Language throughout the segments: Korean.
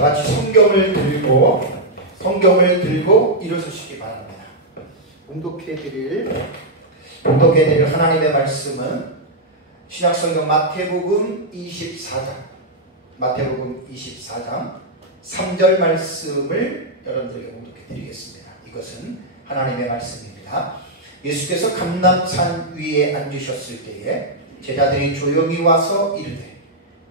같이 성경을 들고 일어서시기 바랍니다. 봉독해 드릴 하나님의 말씀은 신약성경 마태복음 24장 3절 말씀을 여러분들에게 봉독해 드리겠습니다. 이것은 하나님의 말씀입니다. 예수께서 감람산 위에 앉으셨을 때에 제자들이 조용히 와서 이르되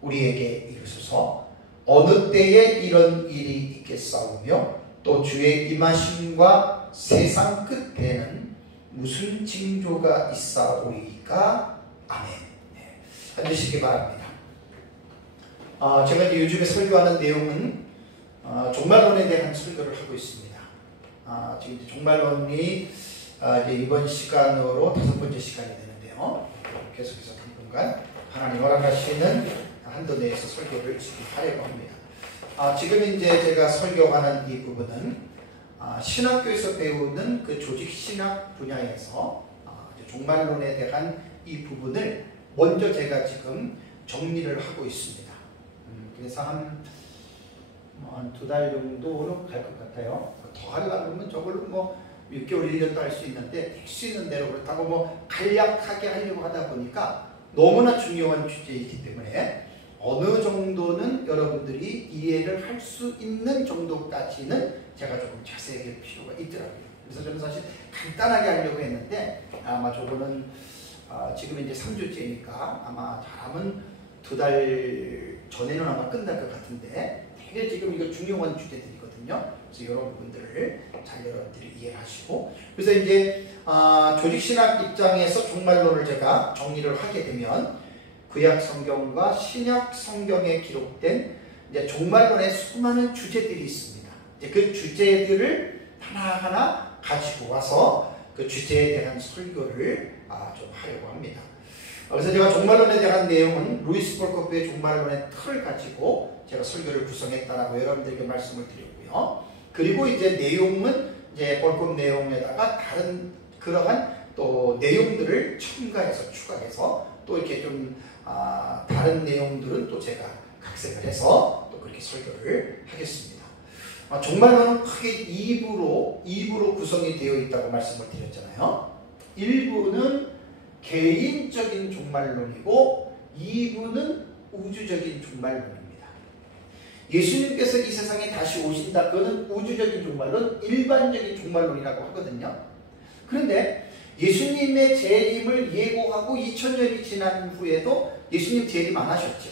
우리에게 이르소서 어느 때에 이런 일이 있겠사오며 또 주의 임하심과 세상 끝에는 무슨 징조가 있사오리이까. 아멘. 네. 앉으시기 바랍니다. 제가 이제 요즘에 설교하는 내용은 종말론에 대한 설교를 하고 있습니다. 지금 종말론이 이제 이번 시간으로 5번째 시간이 되는데요. 계속해서 당분간 하나님 허락하시는 한도 내에서 설교를 지금 하려고 합니다. 지금 이제 제가 설교하는 이 부분은 신학교에서 배우는 그 조직신학 분야에서 종말론에 대한 이 부분을 먼저 제가 지금 정리를 하고 있습니다. 그래서 한 2달 정도로 갈 것 같아요. 더 하려고 하면 저걸로 뭐 6개월, 1년도 할 수 있는데 될 수 있는 대로 그렇다고 뭐 간략하게 하려고 하다 보니까 너무나 중요한 주제이기 때문에 어느 정도는 여러분들이 이해를 할 수 있는 정도까지는 제가 조금 자세히 할 필요가 있더라고요. 그래서 저는 사실 간단하게 하려고 했는데 아마 저거는 지금 이제 3주째니까 아마 잘하면 2달 전에는 아마 끝날 것 같은데 되게 지금 이거 중요한 주제들이거든요. 그래서 이런 부분들을 잘 여러분들이 이해하시고 그래서 이제 조직신학 입장에서 종말론을 제가 정리를 하게 되면 구약 성경과 신약 성경에 기록된 이제 종말론의 수많은 주제들이 있습니다. 이제 그 주제들을 하나하나 가지고 와서 그 주제에 대한 설교를 좀 하려고 합니다. 그래서 제가 종말론에 대한 내용은 루이스 볼코프의 종말론의 틀을 가지고 제가 설교를 구성했다라고 여러분들에게 말씀을 드렸고요. 그리고 이제 내용은 이제 볼코프 내용에다가 다른 그러한 또 내용들을 첨가해서 추가해서 또 이렇게 좀 다른 내용들은 또 제가 각색을 해서 또 그렇게 설교를 하겠습니다. 종말론은 크게 2부로 구성이 되어 있다고 말씀을 드렸잖아요. 1부는 개인적인 종말론이고 2부는 우주적인 종말론입니다. 예수님께서 이 세상에 다시 오신다. 그거는 우주적인 종말론, 일반적인 종말론이라고 하거든요. 그런데 예수님의 재림을 예고하고 2000년이 지난 후에도 예수님 재림 안 하셨죠.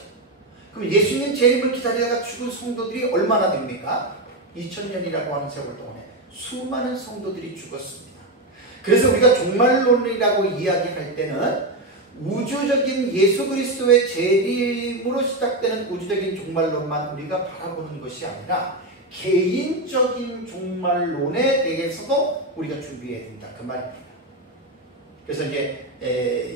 그럼 예수님 재림을 기다리다가 죽은 성도들이 얼마나 됩니까? 2000년이라고 하는 세월 동안에 수많은 성도들이 죽었습니다. 그래서 우리가 종말론이라고 이야기할 때는 우주적인 예수 그리스도의 재림으로 시작되는 우주적인 종말론만 우리가 바라보는 것이 아니라 개인적인 종말론에 대해서도 우리가 준비해야 된다. 그 말입니다. 그래서 이제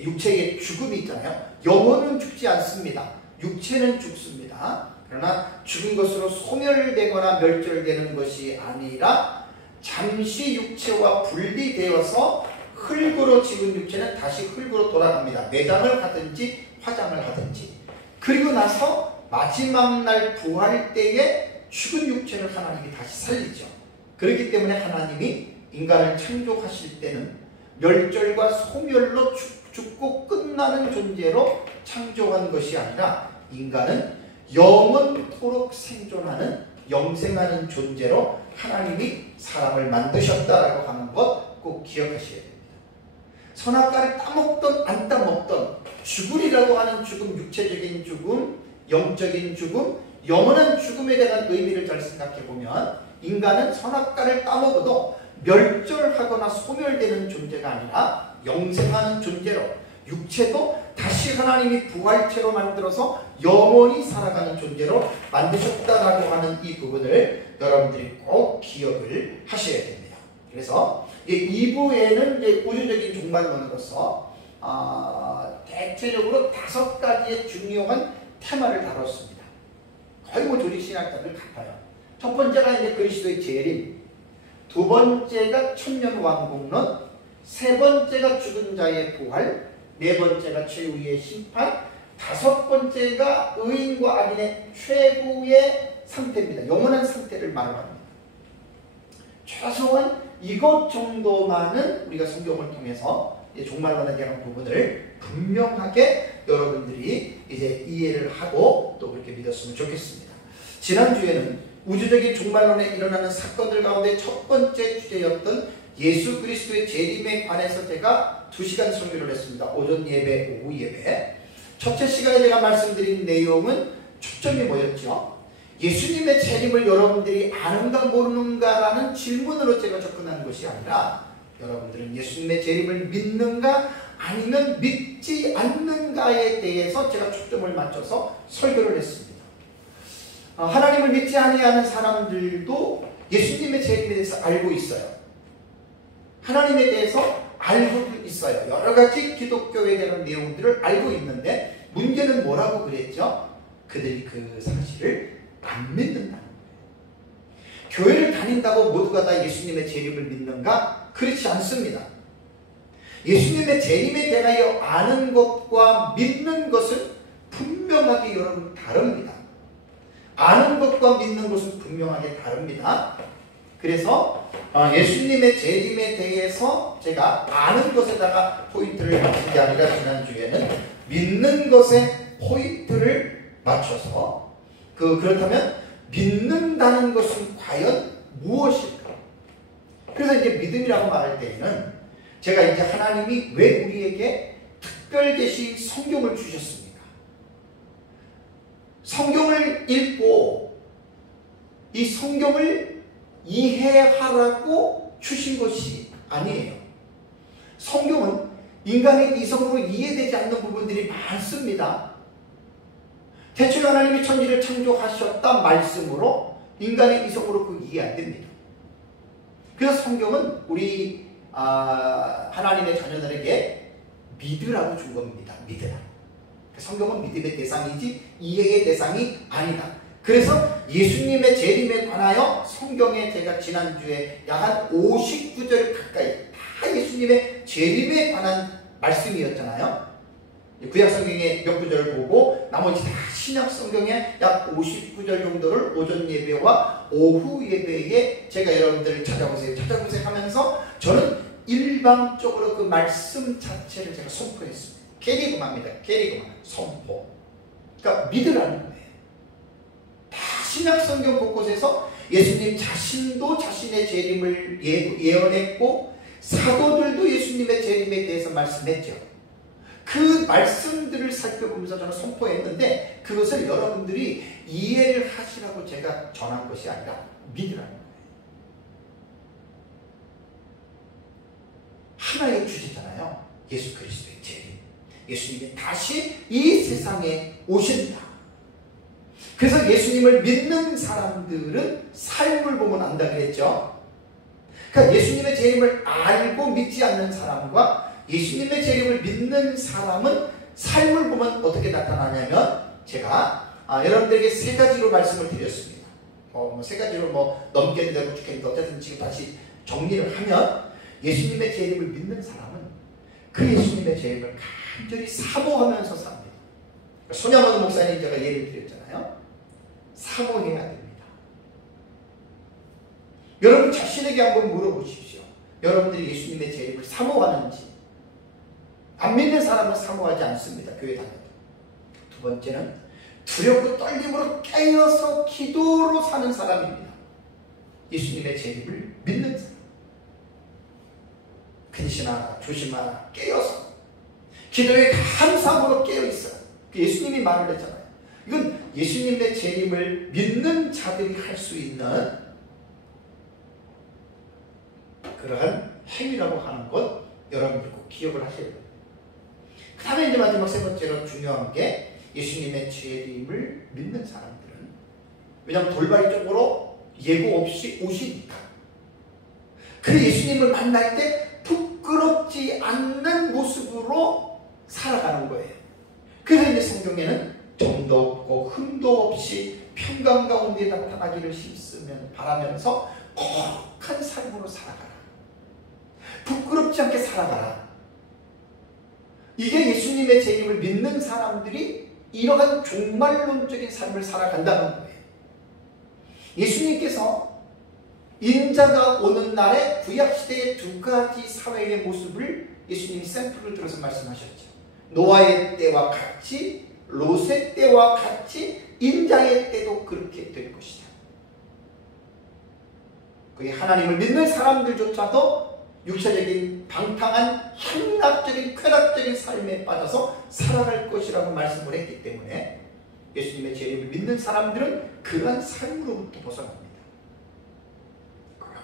육체의 죽음이 있잖아요. 영혼은 죽지 않습니다. 육체는 죽습니다. 그러나 죽은 것으로 소멸되거나 멸절되는 것이 아니라 잠시 육체와 분리되어서 흙으로 지은 육체는 다시 흙으로 돌아갑니다. 매장을 하든지 화장을 하든지. 그리고 나서 마지막 날 부활 때에 죽은 육체를 하나님이 다시 살리죠. 그렇기 때문에 하나님이 인간을 창조하실 때는 멸절과 소멸로 죽고 끝나는 존재로 창조한 것이 아니라 인간은 영원토록 생존하는 영생하는 존재로 하나님이 사람을 만드셨다라고 하는 것 꼭 기억하셔야 됩니다. 선악과를 따먹던 안 따먹던 죽으리라고 하는 죽음, 육체적인 죽음, 영적인 죽음, 영원한 죽음에 대한 의미를 잘 생각해보면 인간은 선악과를 따먹어도 멸절하거나 소멸되는 존재가 아니라 영생하는 존재로 육체도 다시 하나님이 부활체로 만들어서 영원히 살아가는 존재로 만드셨다라고 하는 이 부분을 여러분들이 꼭 기억을 하셔야 됩니다. 그래서 2부에는 이제 우주적인 종말론으로서 대체적으로 5가지의 중요한 테마를 다뤘습니다. 거의 뭐 조직신학자들 같아요. 첫 번째가 이제 그리스도의 재림, 두 번째가 천년왕국론, 세 번째가 죽은 자의 부활, 네 번째가 최후의 심판, 다섯 번째가 의인과 악인의 최후의 상태입니다. 영원한 상태를 말합니다. 최소한 이것 정도만은 우리가 성경을 통해서 종말론에 대한 부분을 분명하게 여러분들이 이제 이해를 하고 또 그렇게 믿었으면 좋겠습니다. 지난주에는 우주적인 종말론에 일어나는 사건들 가운데 첫 번째 주제였던 예수 그리스도의 재림에 관해서 제가 2시간 설교를 했습니다. 오전 예배, 오후 예배. 첫째 시간에 제가 말씀드린 내용은 초점이 뭐였죠? 예수님의 재림을 여러분들이 아는가 모르는가라는 질문으로 제가 접근하는 것이 아니라 여러분들은 예수님의 재림을 믿는가 아니면 믿지 않는가에 대해서 제가 초점을 맞춰서 설교를 했습니다. 하나님을 믿지 아니하는 사람들도 예수님의 재림에 대해서 알고 있어요. 하나님에 대해서 알고 있어요. 여러 가지 기독교에 대한 내용들을 알고 있는데 문제는 뭐라고 그랬죠? 그들이 그 사실을 안 믿는다는 거예요. 교회를 다닌다고 모두가 다 예수님의 재림을 믿는가? 그렇지 않습니다. 예수님의 재림에 대하여 아는 것과 믿는 것은 분명하게 여러분 다릅니다. 아는 것과 믿는 것은 분명하게 다릅니다. 그래서 예수님의 재림에 대해서 제가 아는 것에다가 포인트를 맞춘 게 아니라 지난주에는 믿는 것에 포인트를 맞춰서 그렇다면 믿는다는 것은 과연 무엇일까? 그래서 이제 믿음이라고 말할 때에는 제가 이제 하나님이 왜 우리에게 특별 계시 성경을 주셨습니까? 성경을 읽고 이 성경을 이해하라고 주신 것이 아니에요. 성경은 인간의 이성으로 이해되지 않는 부분들이 많습니다. 대충 하나님이 천지를 창조하셨다 말씀으로 인간의 이성으로 그 이해 안 됩니다. 그래서 성경은 우리 하나님의 자녀들에게 믿으라고 준 겁니다. 믿으라. 성경은 믿음의 대상이지 이해의 대상이 아니다. 그래서 예수님의 재림에 관하여 성경에 제가 지난주에 약 한 59절 가까이 다 예수님의 재림에 관한 말씀이었잖아요. 구약 성경의 몇 구절을 보고 나머지 다 신약 성경의 약 59절 정도를 오전 예배와 오후 예배에 제가 여러분들을 찾아보세요 하면서 저는 일방적으로 그 말씀 자체를 제가 선포했습니다. 캐리그마입니다. 캐리그마. 선포. 그러니까 믿으라는 거예요. 다 신약 성경 곳곳에서 예수님 자신도 자신의 재림을 예언했고 사도들도 예수님의 재림에 대해서 말씀했죠. 그 말씀들을 살펴보면서 저는 선포했는데 그것을 여러분들이 이해를 하시라고 제가 전한 것이 아니라 믿으라는 거예요. 하나의 주제잖아요. 예수 그리스도의 재림. 예수님이 다시 이 세상에 오신다. 그래서 예수님을 믿는 사람들은 삶을 보면 안다 그랬죠. 그러니까 예수님의 재림을 알고 믿지 않는 사람과 예수님의 재림을 믿는 사람은 삶을 보면 어떻게 나타나냐면 제가 여러분들에게 세 가지로 말씀을 드렸습니다. 세 가지로 넘게도 되고 죽게도 어쨌든 지금 다시 정리를 하면 예수님의 재림을 믿는 사람은 그 예수님의 재림을 간절히 사모하면서 삽니다. 손양원 목사님 제가 예를 드렸잖아요. 사모해야 됩니다. 여러분 자신에게 한번 물어보십시오. 여러분들이 예수님의 재림을 사모하는지. 안 믿는 사람은 사모하지 않습니다. 교회 다녀도. 두 번째는 두렵고 떨림으로 깨어서 기도로 사는 사람입니다. 예수님의 재림을 믿는 사람. 근신하라, 조심하라, 깨어서 기도의 감사함으로 깨어있어요. 예수님이 말을 했잖아요. 이건 예수님의 재림을 믿는 자들이 할 수 있는 그러한 행위라고 하는 것 여러분들 꼭 기억을 하셔야 돼요. 그 다음에 이제 마지막 세 번째로 중요한 게 예수님의 재림을 믿는 사람들은 왜냐하면 돌발적으로 예고 없이 오시니까 그 예수님을 만날 때 부끄럽지 않는 모습으로 살아가는 거예요. 그래서 이제 성경에는 정도 없고 흠도 없이 평강 가운데 나타나기를 힘쓰면 바라면서 거룩한 삶으로 살아가라. 부끄럽지 않게 살아가라. 이게 예수님의 재림을 믿는 사람들이 이러한 종말론적인 삶을 살아간다는 거예요. 예수님께서 인자가 오는 날에 구약시대의 두 가지 사회의 모습을 예수님이 샘플을 들어서 말씀하셨죠. 노아의 때와 같이, 롯의 때와 같이 인자의 때도 그렇게 될 것이다. 그게 하나님을 믿는 사람들조차도 육체적인 방탕한 향락적인 쾌락적인 삶에 빠져서 살아갈 것이라고 말씀을 했기 때문에 예수님의 재림을 믿는 사람들은 그러한 삶으로부터 벗어납니다.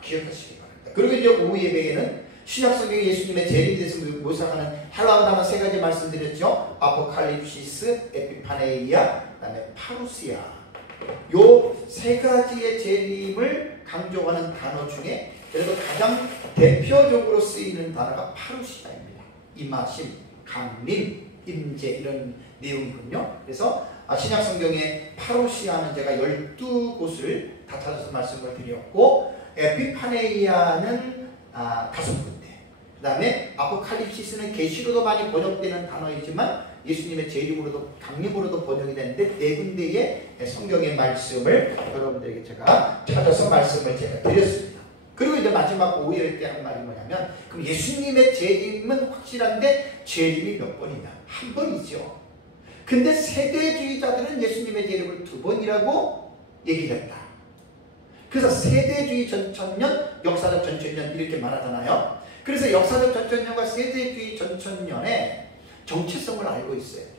기억하시기 바랍니다. 그리고 이제 오후 예배에는 신약성경에 예수님의 재림에 대해서 묘사하는 헬라어 단어 세 가지 말씀드렸죠. 아포칼립시스, 에피파네이아, 그 다음에 파루시아. 요 세 가지의 재림을 강조하는 단어 중에 그래도 가장 대표적으로 쓰이는 단어가 파루시아입니다. 임하심, 강림, 임재 이런 내용이군요. 그래서 신약성경에 파루시아는 제가 12곳을 다 찾아서 말씀을 드렸고 에피파네이아는 5군데, 그 다음에 아포칼립시스는 계시로도 많이 번역되는 단어이지만 예수님의 재림으로도 강림으로도 번역이 되는데 4군데의 성경의 말씀을 여러분들에게 제가 찾아서 말씀을 제가 드렸습니다. 그리고 이제 마지막 오후 예배 때 한 말이 뭐냐면 그럼 예수님의 재림은 확실한데 재림이 몇 번이냐? 한 번이죠. 근데 세대주의자들은 예수님의 재림을 2번이라고 얘기를 했다. 그래서 세대주의 전천년, 역사적 전천년 이렇게 말하잖아요. 그래서 역사적 전천년과 세대주의 전천년의 정체성을 알고 있어야 돼요.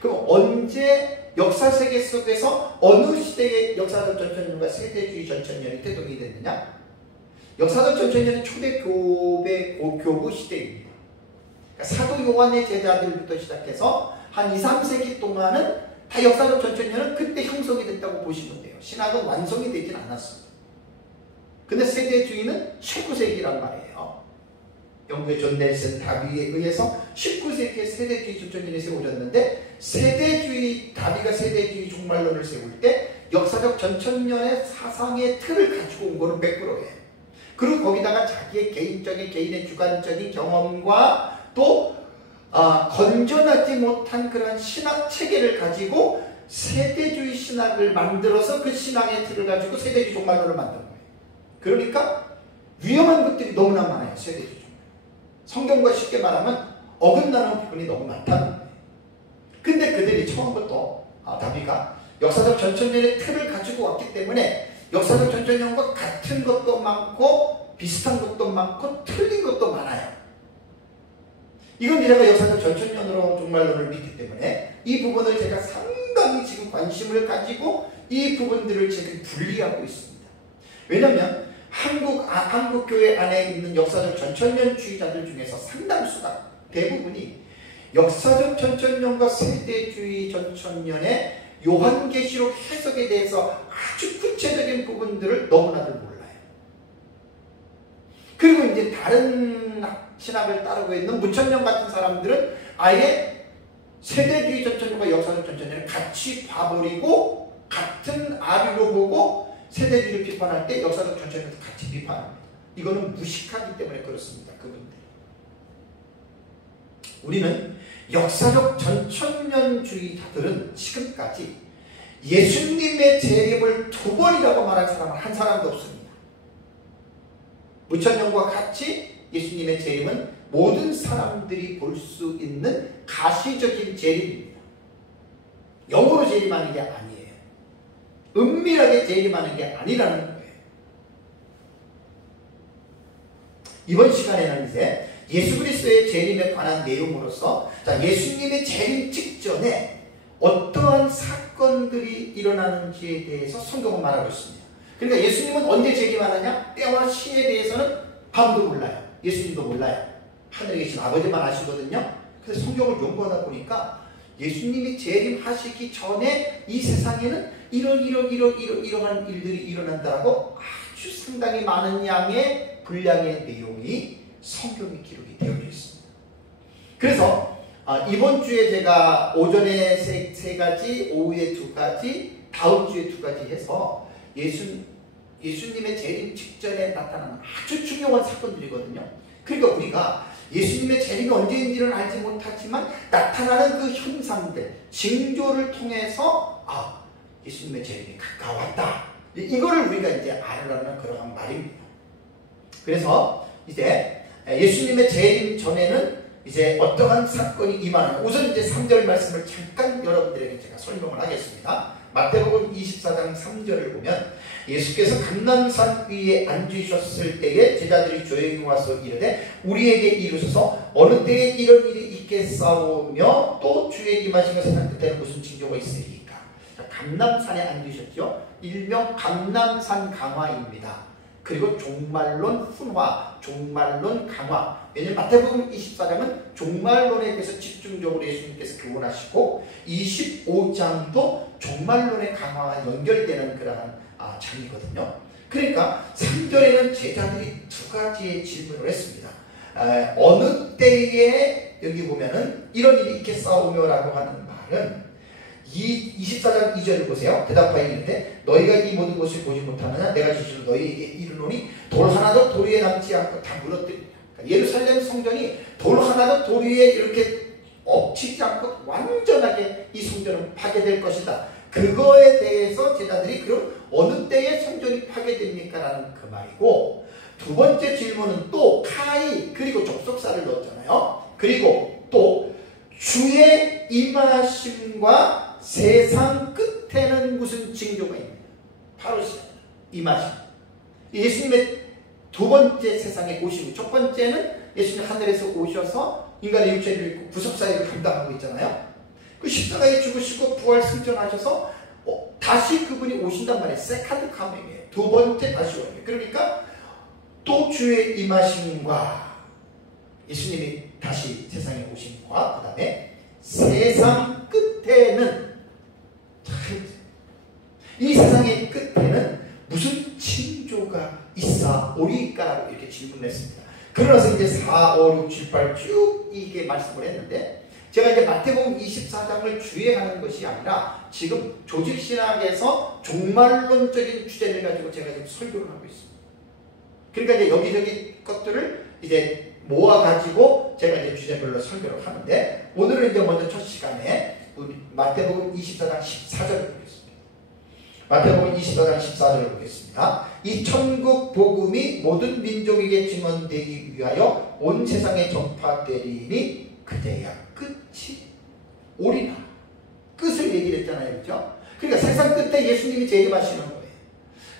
그럼 언제 역사 세계 속에서 어느 시대의 역사적 전천년과 세대주의 전천년이 태동이 됐느냐? 역사적 전천년은 초대 교부 시대입니다. 그러니까 사도 요한의 제자들부터 시작해서 한 2, 3세기 동안은 다 역사적 전천년은 그때 형성이 됐다고 보시면 돼요. 신학은 완성이 되진 않았습니다. 근데 세대주의는 19세기란 말이에요. 영국의 존 넬슨 다비에 의해서 19세기에 세대주의 전천년이 세워졌는데 다비가 세대주의 종말론을 세울 때 역사적 전천년의 사상의 틀을 가지고 온 거는 100%예요. 그리고 거기다가 자기의 개인의 주관적인 경험과 또 건전하지 못한 그런 신학 체계를 가지고 세대주의 신학을 만들어서 그 신앙의 틀을 가지고 세대주의 종말론을 만든 거예요. 그러니까 위험한 것들이 너무나 많아요. 세대주의 종말. 성경과 쉽게 말하면 어긋나는 부분이 너무 많다는 거예요. 근데 그들이 처음부터 다비가 역사적 전천년의 틀을 가지고 왔기 때문에 역사적 전천년과 같은 것도 많고 비슷한 것도 많고 틀린 것도 많아요. 이건 제가 역사적 전천년으로 종말론을 믿기 때문에 이 부분을 제가 상당히 지금 관심을 가지고 이 부분들을 지금 분리하고 있습니다. 왜냐하면 한국 교회 안에 있는 역사적 전천년주의자들 중에서 상당수가 대부분이 역사적 전천년과 세대주의 전천년의 요한계시록 해석에 대해서 아주 구체적인 부분들을 너무나들 몰라요. 그리고 이제 다른 신학을 따르고 있는 무천년 같은 사람들은 아예 세대주의 전천년과 역사적 전천년을 같이 봐버리고 같은 아류로 보고 세대주의를 비판할 때 역사적 전천년도 같이 비판합니다. 이거는 무식하기 때문에 그렇습니다. 그분들. 우리는 역사적 전천년주의자들은 지금까지 예수님의 재림을 2번이라고 말한 사람은 한 사람도 없습니다. 무천년과 같이 예수님의 재림은 모든 사람들이 볼 수 있는 가시적인 재림입니다. 영으로 재림하는 게 아니에요. 은밀하게 재림하는 게 아니라는 거예요. 이번 시간에는 이제 예수 그리스도의 재림에 관한 내용으로서 예수님의 재림 직전에 어떠한 사건들이 일어나는지에 대해서 성경은 말하고 있습니다. 그러니까 예수님은 언제 재림하느냐? 때와 시에 대해서는 아무도 몰라요. 예수님도 몰라요. 하늘에 계신 아버지만 아시거든요. 그래서 성경을 연구하다 보니까 예수님이 재림하시기 전에 이 세상에는 이러한 일들이 일어난다라고 아주 상당히 많은 양의 분량의 내용이 성경에 기록이 되어 있습니다. 그래서 이번 주에 제가 오전에 세 가지, 오후에 2가지, 다음 주에 2가지 해서 예수님의 재림 직전에 나타나는 아주 중요한 사건들이거든요. 그러니까 우리가 예수님의 재림이 언제인지는 알지 못하지만 나타나는 그 현상들, 징조를 통해서 예수님의 재림이 가까웠다 이거를 우리가 이제 알으라는 그러한 말입니다. 그래서 이제 예수님의 재림 전에는 이제 어떠한 사건이 임하는, 우선 이제 3절 말씀을 잠깐 여러분들에게 제가 설명을 하겠습니다. 마태복음 24장 3절을 보면 예수께서 감람산 위에 앉으셨을 때에 제자들이 조용히 와서 이르되 우리에게 이루소서 어느 때에 이런 일이 있겠사오며 또 주의 임하신 세상 끝에는 무슨 징조가 있으리까. 감람산에 앉으셨죠. 일명 감람산 강화입니다. 그리고 종말론 훈화, 종말론 강화. 왜냐하면 마태복음 24장은 종말론에 대해서 집중적으로 예수님께서 교훈하시고 25장도 종말론의 강화와 연결되는 그러한 장이거든요. 그러니까 3절에는 제자들이 두 가지의 질문을 했습니다. 어느 때에, 여기 보면은 이런 일이 있겠사오며 라고 하는 말은 24장 2절을 보세요. 대답하여 이르되 너희가 이 모든 것을 보지 못하느냐 내가 진실로 너희에게 이르노니 돌 하나도 돌 위에 남지 않고 다 무너뜨리리라. 예루살렘 성전이 돌 하나도 돌 위에 이렇게 엎치지 않고 완전하게 이 성전은 파괴될 것이다. 그거에 대해서 제자들이 그럼 어느 때에 성전이 파괴됩니까? 라는 그 말이고, 두 번째 질문은 또 카이 그리고 접속사를 넣었잖아요. 그리고 또 주의 임하심과 세상 끝에는 무슨 징조가 있느냐. 바로 임하심. 예수님의 두 번째 세상에 오심. 첫 번째는 예수님 하늘에서 오셔서 인간의 육체를 입고 구속사역을 감당하고 있잖아요. 그 십자가에 죽으시고 부활 승천하셔서 다시 그분이 오신단 말이에요. 세컨드 카밍이에요. 두 번째 다시 오는. 그러니까 또 주의 임하심과 예수님이 다시 세상에 오심과 그 다음에 세상 끝에는, 이 세상의 끝에는 무슨 징조가 있사오리까라고 이렇게 질문을 했습니다. 그러나서 이제 4, 5, 6, 7, 8 쭉 이게 말씀을 했는데, 제가 이제 마태복음 24장을 주의하는 것이 아니라 지금 조직신학에서 종말론적인 주제를 가지고 제가 지금 설교를 하고 있습니다. 그러니까 이제 여기저기 것들을 이제 모아가지고 제가 이제 주제별로 설교를 하는데, 오늘은 이제 먼저 첫 시간에 우리 마태복음 24장 14절을 보겠습니다. 마태복음 24장 14절을 보겠습니다. 이 천국 복음이 모든 민족에게 증언되기 위하여 온 세상에 전파되리니 그때야 끝이 오리라. 끝을 얘기를 했잖아요. 그죠? 그러니까 세상 끝에 예수님이 재림하시는 거예요.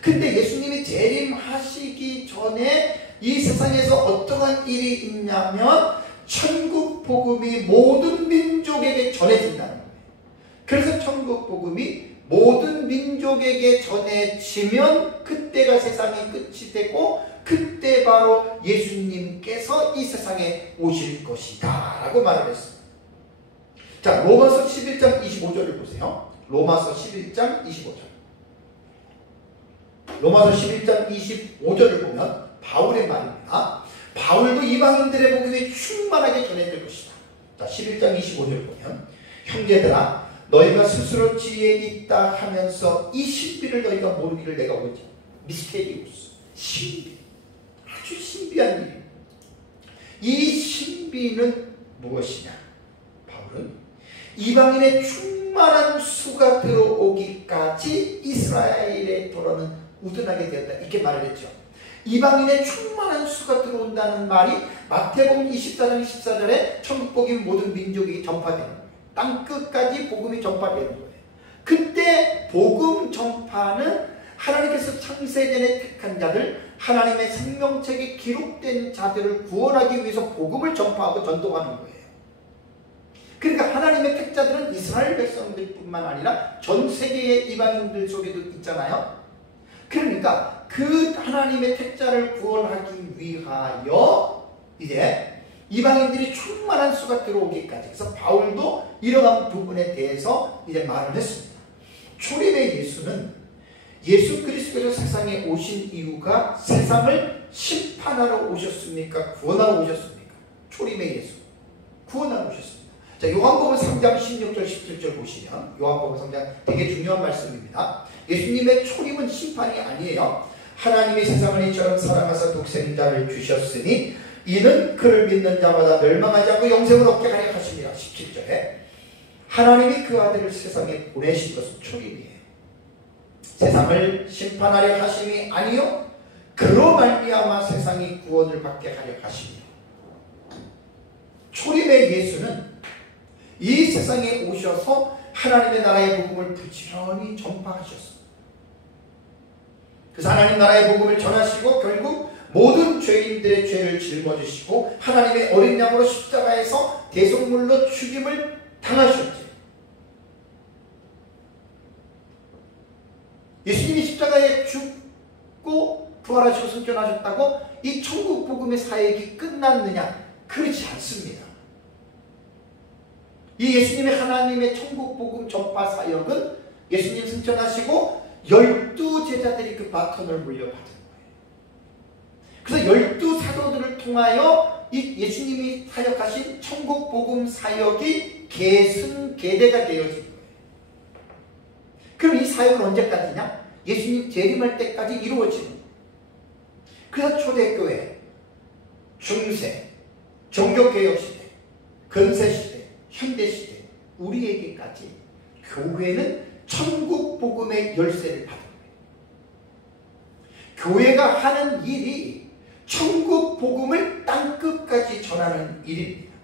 근데 예수님이 재림하시기 전에 이 세상에서 어떠한 일이 있냐면 천국 복음이 모든 민족에게 전해진다는 거예요. 그래서 천국 복음이 모든 민족에게 전해지면 그때가 세상의 끝이 되고 그때 바로 예수님께서 이 세상에 오실 것이다 라고 말을 했습니다. 자, 로마서 11장 25절을 보세요. 로마서 11장 25절. 로마서 11장 25절을 보면 바울의 말입니다. 바울도 이방인들의 복음이 충만하게 전해질 것이다. 자, 11장 25절을 보면 형제들아 너희가 스스로 지혜 있다 하면서 이 신비를 너희가 모르기를 내가 오지. 미스테리우스. 신비. 아주 신비한 일입니다. 이 신비는 무엇이냐? 바울은 이방인의 충만한 수가 들어오기까지 이스라엘의 도로는 우둔하게 되었다. 이렇게 말을 했죠. 이방인의 충만한 수가 들어온다는 말이 마태복음 24장 14절에 천국 복음이 모든 민족이 전파되는 거예요. 땅끝까지 복음이 전파되는 거예요. 그때 복음 전파는 하나님께서 창세전에 택한 자들, 하나님의 생명책에 기록된 자들을 구원하기 위해서 복음을 전파하고 전도하는 거예요. 그러니까 하나님의 택자들은 이스라엘 백성들뿐만 아니라 전 세계의 이방인들 속에도 있잖아요. 그러니까 그 하나님의 택자를 구원하기 위하여 이제 이방인들이 충만한 수가 들어오기까지. 그래서 바울도 이러한 부분에 대해서 이제 말을 했습니다. 초림의 예수는 예수 그리스도께서 세상에 오신 이유가 세상을 심판하러 오셨습니까? 구원하러 오셨습니까? 초림의 예수. 구원하러 오셨습니다. 자, 요한복음 3장 16절 17절 보시면 요한복음 3장 되게 중요한 말씀입니다. 예수님의 초림은 심판이 아니에요. 하나님이 세상을 이처럼 사랑하사 독생자를 주셨으니 이는 그를 믿는 자마다 멸망하지 않고 영생을 얻게 하려 하심이라. 17절에 하나님이 그 아들을 세상에 보내신 것은 초림이에요. 세상을 심판하려 하심이 아니요 그로 말미암아 세상이 구원을 받게 하려 하시며 초림의 예수는 이 세상에 오셔서 하나님의 나라의 복음을 부지런히 전파하셨습니다. 그래서 하나님 나라의 복음을 전하시고 결국 모든 죄인들의 죄를 짊어지시고 하나님의 어린 양으로 십자가에서 대속물로 죽임을 당하셨죠. 예수님이 십자가에 죽고 부활하시고 승천하셨다고 이 천국 복음의 사역이 끝났느냐? 그렇지 않습니다. 이 예수님의 하나님의 천국 복음 전파 사역은 예수님 승천하시고 12제자들이 그 바톤을 물려받은 거예요. 그래서 12사도들을 통하여 이 예수님이 사역하신 천국 복음 사역이 계승계대가 되어진 거예요. 그럼 이 사역은 언제까지냐? 예수님 재림할 때까지 이루어지는 거예요. 그래서 초대교회, 중세, 종교개혁시대, 근세시대, 현대시대 우리에게까지 교회는 천국 복음의 열쇠를 받은 거예요. 교회가 하는 일이 천국 복음을 땅끝까지 전하는 일입니다.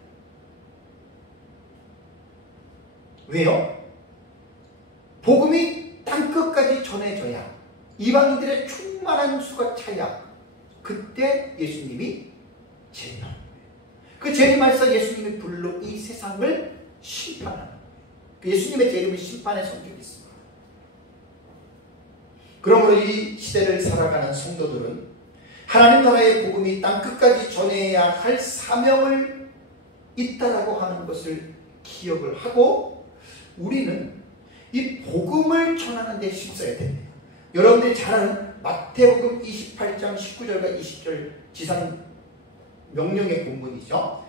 왜요? 복음이 땅끝까지 전해져야 이방인들의 충만한 수가 차야 그때 예수님이 재림하는 거예요. 그 재림하셔서 예수님이 불로 이 세상을 심판하는 거예요. 그 예수님의 재림은 심판의 성격이 있습니다. 그러므로 이 시대를 살아가는 성도들은 하나님 나라의 복음이 땅끝까지 전해야 할 사명을 있다라고 하는 것을 기억을 하고 우리는 이 복음을 전하는 데 힘써야 됩니다. 여러분들이 잘 아는 마태복음 28장 19절과 20절 지상 명령의 본문이죠.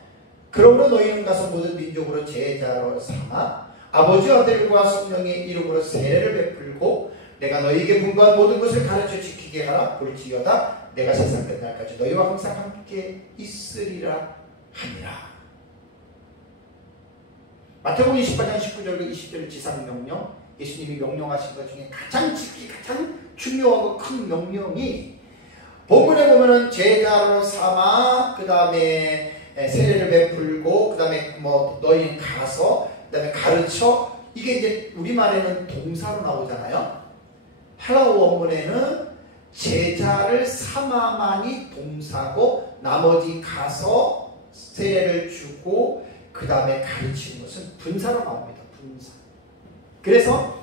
그러므로 너희는 가서 모든 민족으로 제자로 삼아 아버지 아들과 성령의 이름으로 세례를 베풀고 내가 너희에게 분부한 모든 것을 가르쳐 지키게 하라. 볼지어다 내가 세상 끝날까지 너희와 항상 함께 있으리라 하니라. 마태복음 28장 19절과 20절 지상 명령, 예수님이 명령하신 것 중에 가장 중요하고 큰 명령이 본문에 보면은 제자로 삼아 그 다음에 세례를 베풀고 그 다음에 뭐 너희는 가서 그 다음에 가르쳐 이게 이제 우리말에는 동사로 나오잖아요. 헬라어 원문에는 제자를 삼아만이 동사고 나머지 가서 세례를 주고 그 다음에 가르치는 것은 분사로 나옵니다. 분사. 그래서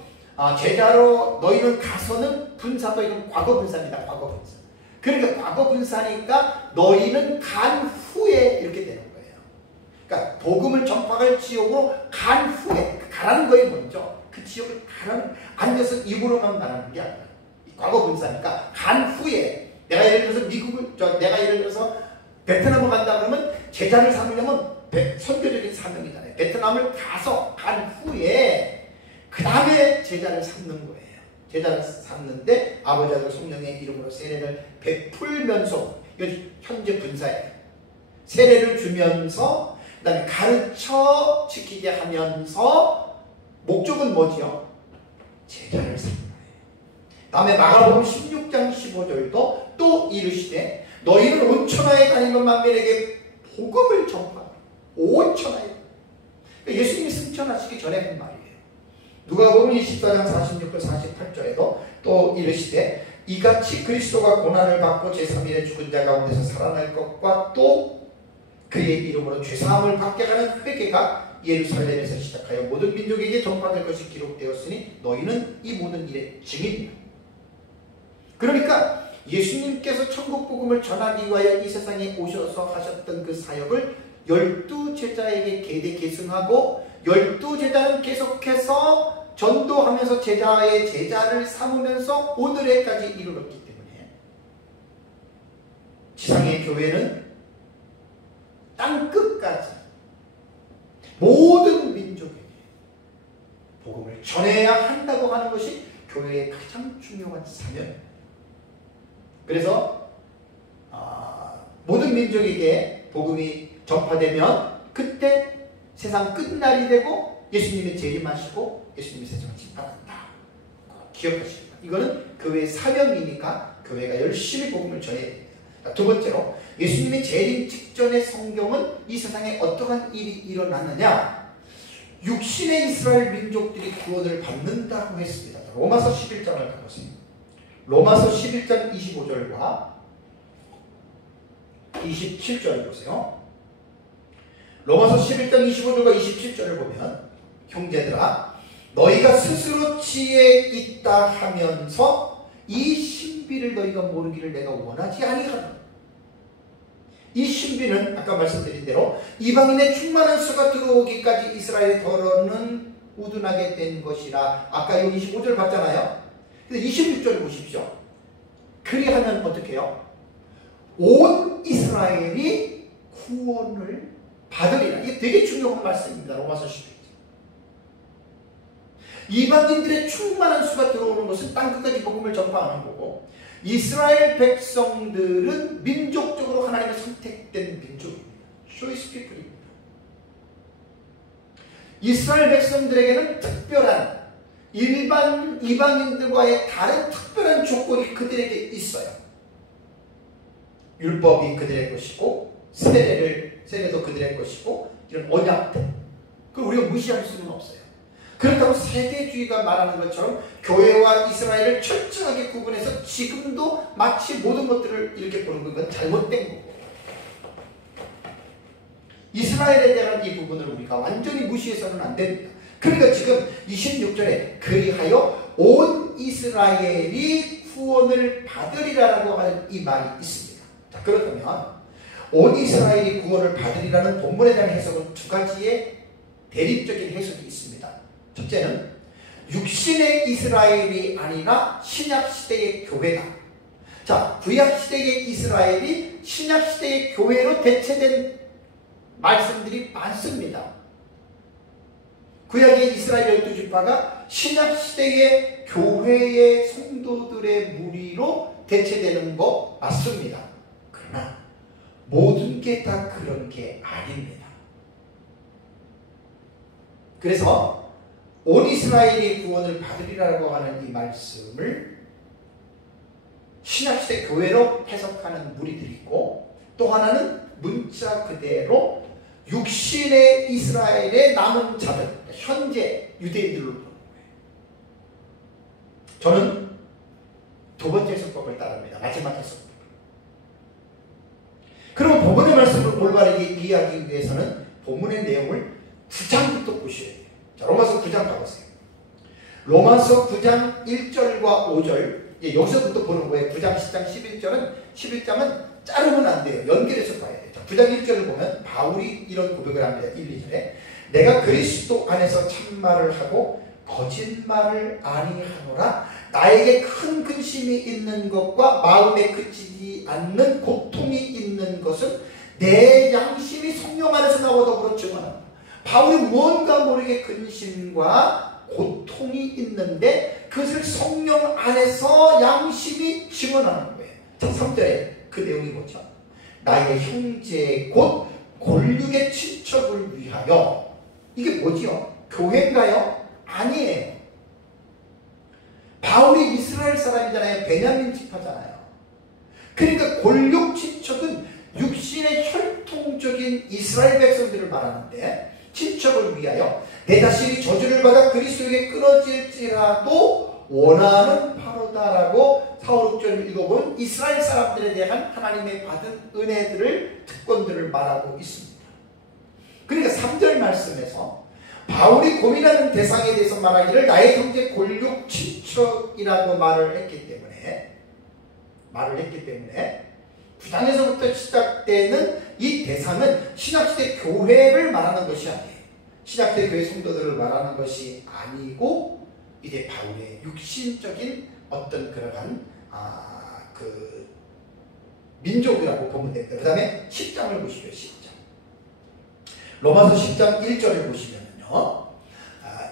제자로 너희는 가서는 분사도 이건 과거 분사입니다. 과거 분사. 그러니까 과거 분사니까 너희는 간 후에 이렇게 되는 거예요. 그러니까 복음을 전파할 지역으로 간 후에 가라는 거예요. 먼저 그 지역을 가라는 앉아서 입으로만 말하는 게 아니라 과거 분사니까 간 후에 내가 예를 들어서 내가 예를 들어서 베트남을 간다 그러면 제자를 삼으려면 선교적인 사명이잖아요. 베트남을 가서 간 후에 그 다음에 제자를 삼는 거예요. 제자를 삼는데 아버지 아들 성령의 이름으로 세례를 베풀면서 이건 현재 분사예요. 세례를 주면서 그 다음에 가르쳐 지키게 하면서 목적은 뭐지요? 제자를 삼는 거예요. 다음에 마가복음 16장 15절도 또 이르시되 너희는 온 천하에 다니는 만민에게 복음을 전파. 온 천하에. 그러니까 예수님이 승천하시기 전에 한 말이에요. 누가복음 24장 46절 48절에도 또 이르시되 이같이 그리스도가 고난을 받고 제3일에 죽은 자 가운데서 살아날 것과 또 그의 이름으로 죄사함을 받게 하는 회개가 예루살렘에서 시작하여 모든 민족에게 전파될 것이 기록되었으니 너희는 이 모든 일의 증인이다. 그러니까 예수님께서 천국 복음을 전하기 위하여 이 세상에 오셔서 하셨던 그 사역을 12제자에게 계대 계승하고 12제자는 계속해서 전도하면서 제자의 제자를 삼으면서 오늘에까지 이르렀기 때문에 지상의 교회는 땅끝까지 모든 민족에게 복음을 전해야 한다고 하는 것이 교회의 가장 중요한 사명입니다. 그래서 모든 민족에게 복음이 전파되면 그때 세상 끝날이 되고 예수님이 재림하시고 예수님이 세상을 심판한다. 기억하시기 바랍니다. 이거는 교회의 사명이니까 교회가 열심히 복음을 전해야 됩니다. 두 번째로 예수님이 재림 직전의 성경은 이 세상에 어떠한 일이 일어났느냐? 육신의 이스라엘 민족들이 구원을 받는다고 했습니다. 로마서 11장을 가보세요. 로마서 11장 25절과 27절을 보세요. 로마서 11장 25절과 27절을 보면 형제들아 너희가 스스로 지혜 있다 하면서 이 신비를 너희가 모르기를 내가 원하지 아니하노라. 이 신비는 아까 말씀드린 대로 이방인의 충만한 수가 들어오기까지 이스라엘의 더러는 우둔하게 된 것이라. 아까 여기 25절 봤잖아요. 근데 26절 보십시오. 그리하면 어떻게 해요? 온 이스라엘이 구원을 받으리라. 이게 되게 중요한 말씀입니다. 로마서 11장. 이방인들의 충만한 수가 들어오는 것은 땅끝까지 복음을 전파하는 거고, 이스라엘 백성들은 민족적으로 하나님의 선택된 민족입니다. choice people입니다. 이스라엘 백성들에게는 특별한 일반 이방인들과의 다른 특별한 조건이 그들에게 있어요. 율법이 그들의 것이고 세례도 그들의 것이고 이런 언약들, 그걸 우리가 무시할 수는 없어요. 그렇다고 세대주의가 말하는 것처럼 교회와 이스라엘을 철저하게 구분해서 지금도 마치 모든 것들을 이렇게 보는 건 잘못된 거고, 이스라엘에 대한 이 부분을 우리가 완전히 무시해서는 안 됩니다. 그러니까 지금 26절에 그리하여 온 이스라엘이 구원을 받으리라고 하는 이 말이 있습니다. 자, 그렇다면 온 이스라엘이 구원을 받으리라는 본문에 대한 해석은 두 가지의 대립적인 해석이 있습니다. 첫째는 육신의 이스라엘이 아니라 신약시대의 교회다. 자, 구약시대의 이스라엘이 신약시대의 교회로 대체된 말씀들이 많습니다. 구약의 이스라엘 12지파가 신약시대의 교회의 성도들의 무리로 대체되는 거 맞습니다. 그러나 모든 게 다 그런 게 아닙니다. 그래서 온 이스라엘이 구원을 받으리라고 하는 이 말씀을 신약시대 교회로 해석하는 무리들이 있고, 또 하나는 문자 그대로 육신의 이스라엘의 남은 자들, 현재 유대인들로 보는 거예요. 저는 두 번째 해석법을 따릅니다. 마지막 해석법. 그럼 본문의 말씀을 올바르게 이해하기 위해서는 본문의 내용을 9장부터 보셔야 돼요. 자, 로마서 9장 가보세요. 로마서 9장 1절과 5절, 여기서부터 보는 거예요. 9장, 10장, 11장은 자르면 안 돼요. 연결해서 봐야 돼요. 자, 9장 1절을 보면 바울이 이런 고백을 합니다. 1, 2절에 내가 그리스도 안에서 참말을 하고 거짓말을 아니하노라. 나에게 큰 근심이 있는 것과 마음에 그치지 않는 고통이 있는 것은 내 양심이 성령 안에서 나와 더불어 증언한다. 바울이 뭔가 모르게 근심과 고통이 있는데 그것을 성령 안에서 양심이 증언하는 거예요. 자, 3절에 그 내용이 뭐죠? 나의 형제 곧 골육의 친척을 위하여. 이게 뭐지요? 교회인가요? 아니에요. 바울이 이스라엘 사람이잖아요. 베냐민 지파잖아요. 그러니까 골육 친척은 육신의 혈통적인 이스라엘 백성들을 말하는데, 친척을 위하여 내 자신이 저주를 받아 그리스도에게 끊어질지라도 원하는 바로다라고 4, 5, 6절을 읽어보면 이스라엘 사람들에 대한 하나님의 받은 은혜들을, 특권들을 말하고 있습니다. 그러니까 3절 말씀에서 바울이 고민하는 대상에 대해서 말하기를 나의 형제 골육 친척이라고 말을 했기 때문에 9장에서부터 시작되는 이 대상은 신약시대 교회를 말하는 것이 아니에요. 신약시대 교회 성도들을 말하는 것이 아니고 이제 바울의 육신적인 어떤 그러한 그 민족이라고 보면 됩니다. 그 다음에 10장을 보시죠. 10장. 로마서 10장 1절을 보시면요.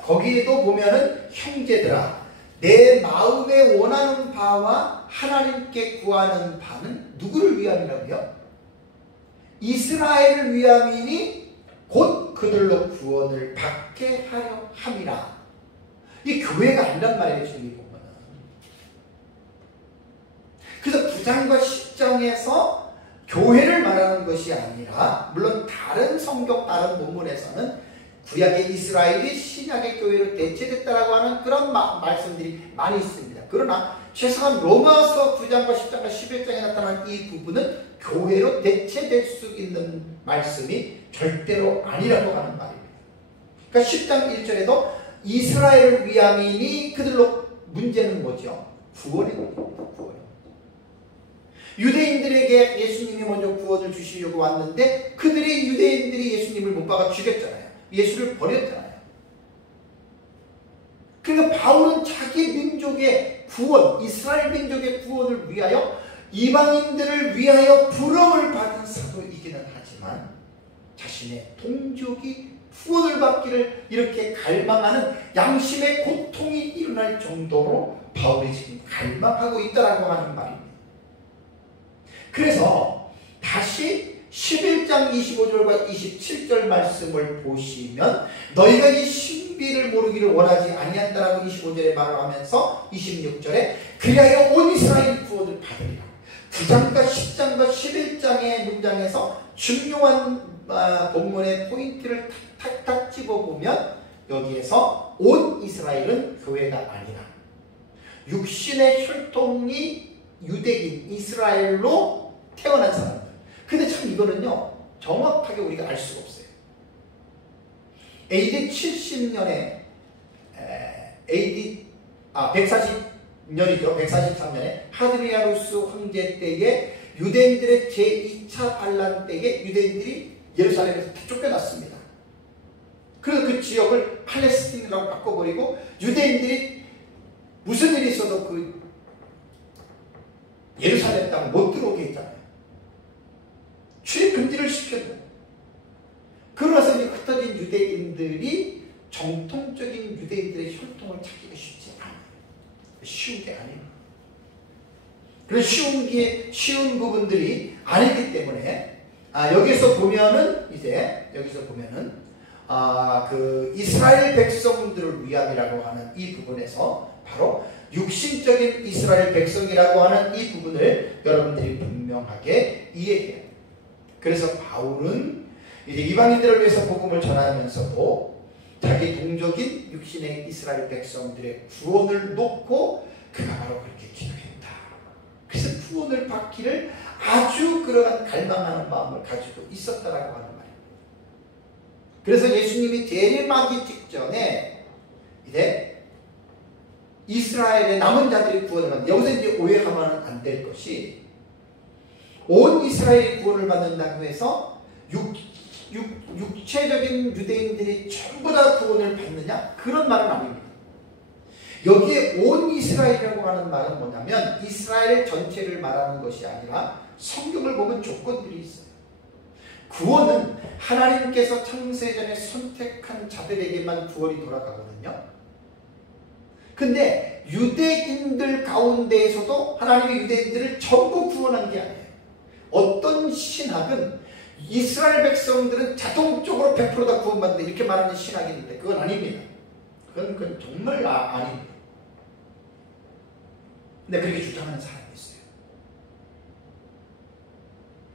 거기에도 보면은 형제들아 내 마음에 원하는 바와 하나님께 구하는 바는 누구를 위함이라고요? 이스라엘을 위함이니 곧 그들로 구원을 받게 하려 함이라. 이 교회가 아니란 말이에요. 지금 이 보면은 9장과 10장에서 교회를 말하는 것이 아니라, 물론 다른 성경 다른 본문에서는 구약의 이스라엘이 신약의 교회로 대체됐다라고 하는 그런 말씀들이 많이 있습니다. 그러나 최소한 로마서 9장과 10장과 11장에 나타난 이 부분은 교회로 대체될 수 있는 말씀이 절대로 아니라고 하는 말입니다. 그러니까 10장 1절에도 이스라엘을 위함이니 그들로, 문제는 뭐죠? 구원의 문제입니다. 구원. 유대인들에게 예수님이 먼저 구원을 주시려고 왔는데 그들이, 유대인들이 예수님을 못 박아 죽였잖아요. 예수를 버렸잖아요. 그러니까 바울은 자기 민족의 구원, 이스라엘 민족의 구원을 위하여, 이방인들을 위하여 부름을 받은 사도이기는 하지만 자신의 동족이 구원을 받기를 이렇게 갈망하는 양심의 고통이 일어날 정도로 바울이 지금 갈망하고 있다라고 하는 말입니다. 그래서 다시 11장 25절과 27절 말씀을 보시면, 너희가 이 신비를 모르기를 원하지 아니한다라고 25절에 말을 하면서 26절에 그리하여 온 이스라엘이 구원을 받으리라. 9장과 10장과 11장의 문장에서 중요한 본문의 포인트를 탁탁 집어보면 여기에서 온 이스라엘은 교회가 아니라 육신의 혈통이 유대인 이스라엘로 태어난 사람들. 근데 참 이거는요 정확하게 우리가 알 수가 없어요. AD 70년에 AD 140년이죠. 143년에 하드리아누스 황제 때에 유대인들의 제2차 반란 때에 유대인들이 예루살렘에서 다 쫓겨났습니다. 그래서 그 지역을 팔레스틴이라고 바꿔버리고 유대인들이 무슨 일이 있어도 그 예루살렘 땅 못 들어오게 했잖아요. 출입 금지를 시켰고, 그러나서 이제 흩어진 유대인들이 정통적인 유대인들의 혈통을 찾기가 쉽지 않아요. 쉬운 게 아니에요. 그래서 쉬운 부분들이 아니기 때문에 여기서 보면은 그 이스라엘 백성들을 위함이라고 하는 이 부분에서 바로 육신적인 이스라엘 백성이라고 하는 이 부분을 여러분들이 분명하게 이해해요. 그래서 바울은 이제 이방인들을 위해서 복음을 전하면서도 자기 동족인 육신의 이스라엘 백성들의 구원을 놓고 그가 바로 그렇게 기도했다. 그래서 구원을 받기를 아주 그러한 갈망하는 마음을 가지고 있었다라고 하는 말입니다. 그래서 예수님이 재림하기 직전에 이제 이스라엘의 남은 자들이 구원을 받는, 여기서 이제 오해하면 안 될 것이, 온 이스라엘이 구원을 받는다고 해서 육체적인 유대인들이 전부 다 구원을 받느냐? 그런 말은 아닙니다. 여기에 온 이스라엘이라고 하는 말은 뭐냐면 이스라엘 전체를 말하는 것이 아니라 성경을 보면 조건들이 있어요. 구원은 하나님께서 창세전에 선택한 자들에게만 구원이 돌아가거든요. 근데 유대인들 가운데에서도 하나님의 유대인들을 전부 구원한 게 아니에요. 어떤 신학은 이스라엘 백성들은 자동적으로 100% 다 구원받는다 이렇게 말하는 신학이 있는데 그건 아닙니다. 그건 정말 아닙니다. 근데 그렇게 주장하는 사람이 있어요.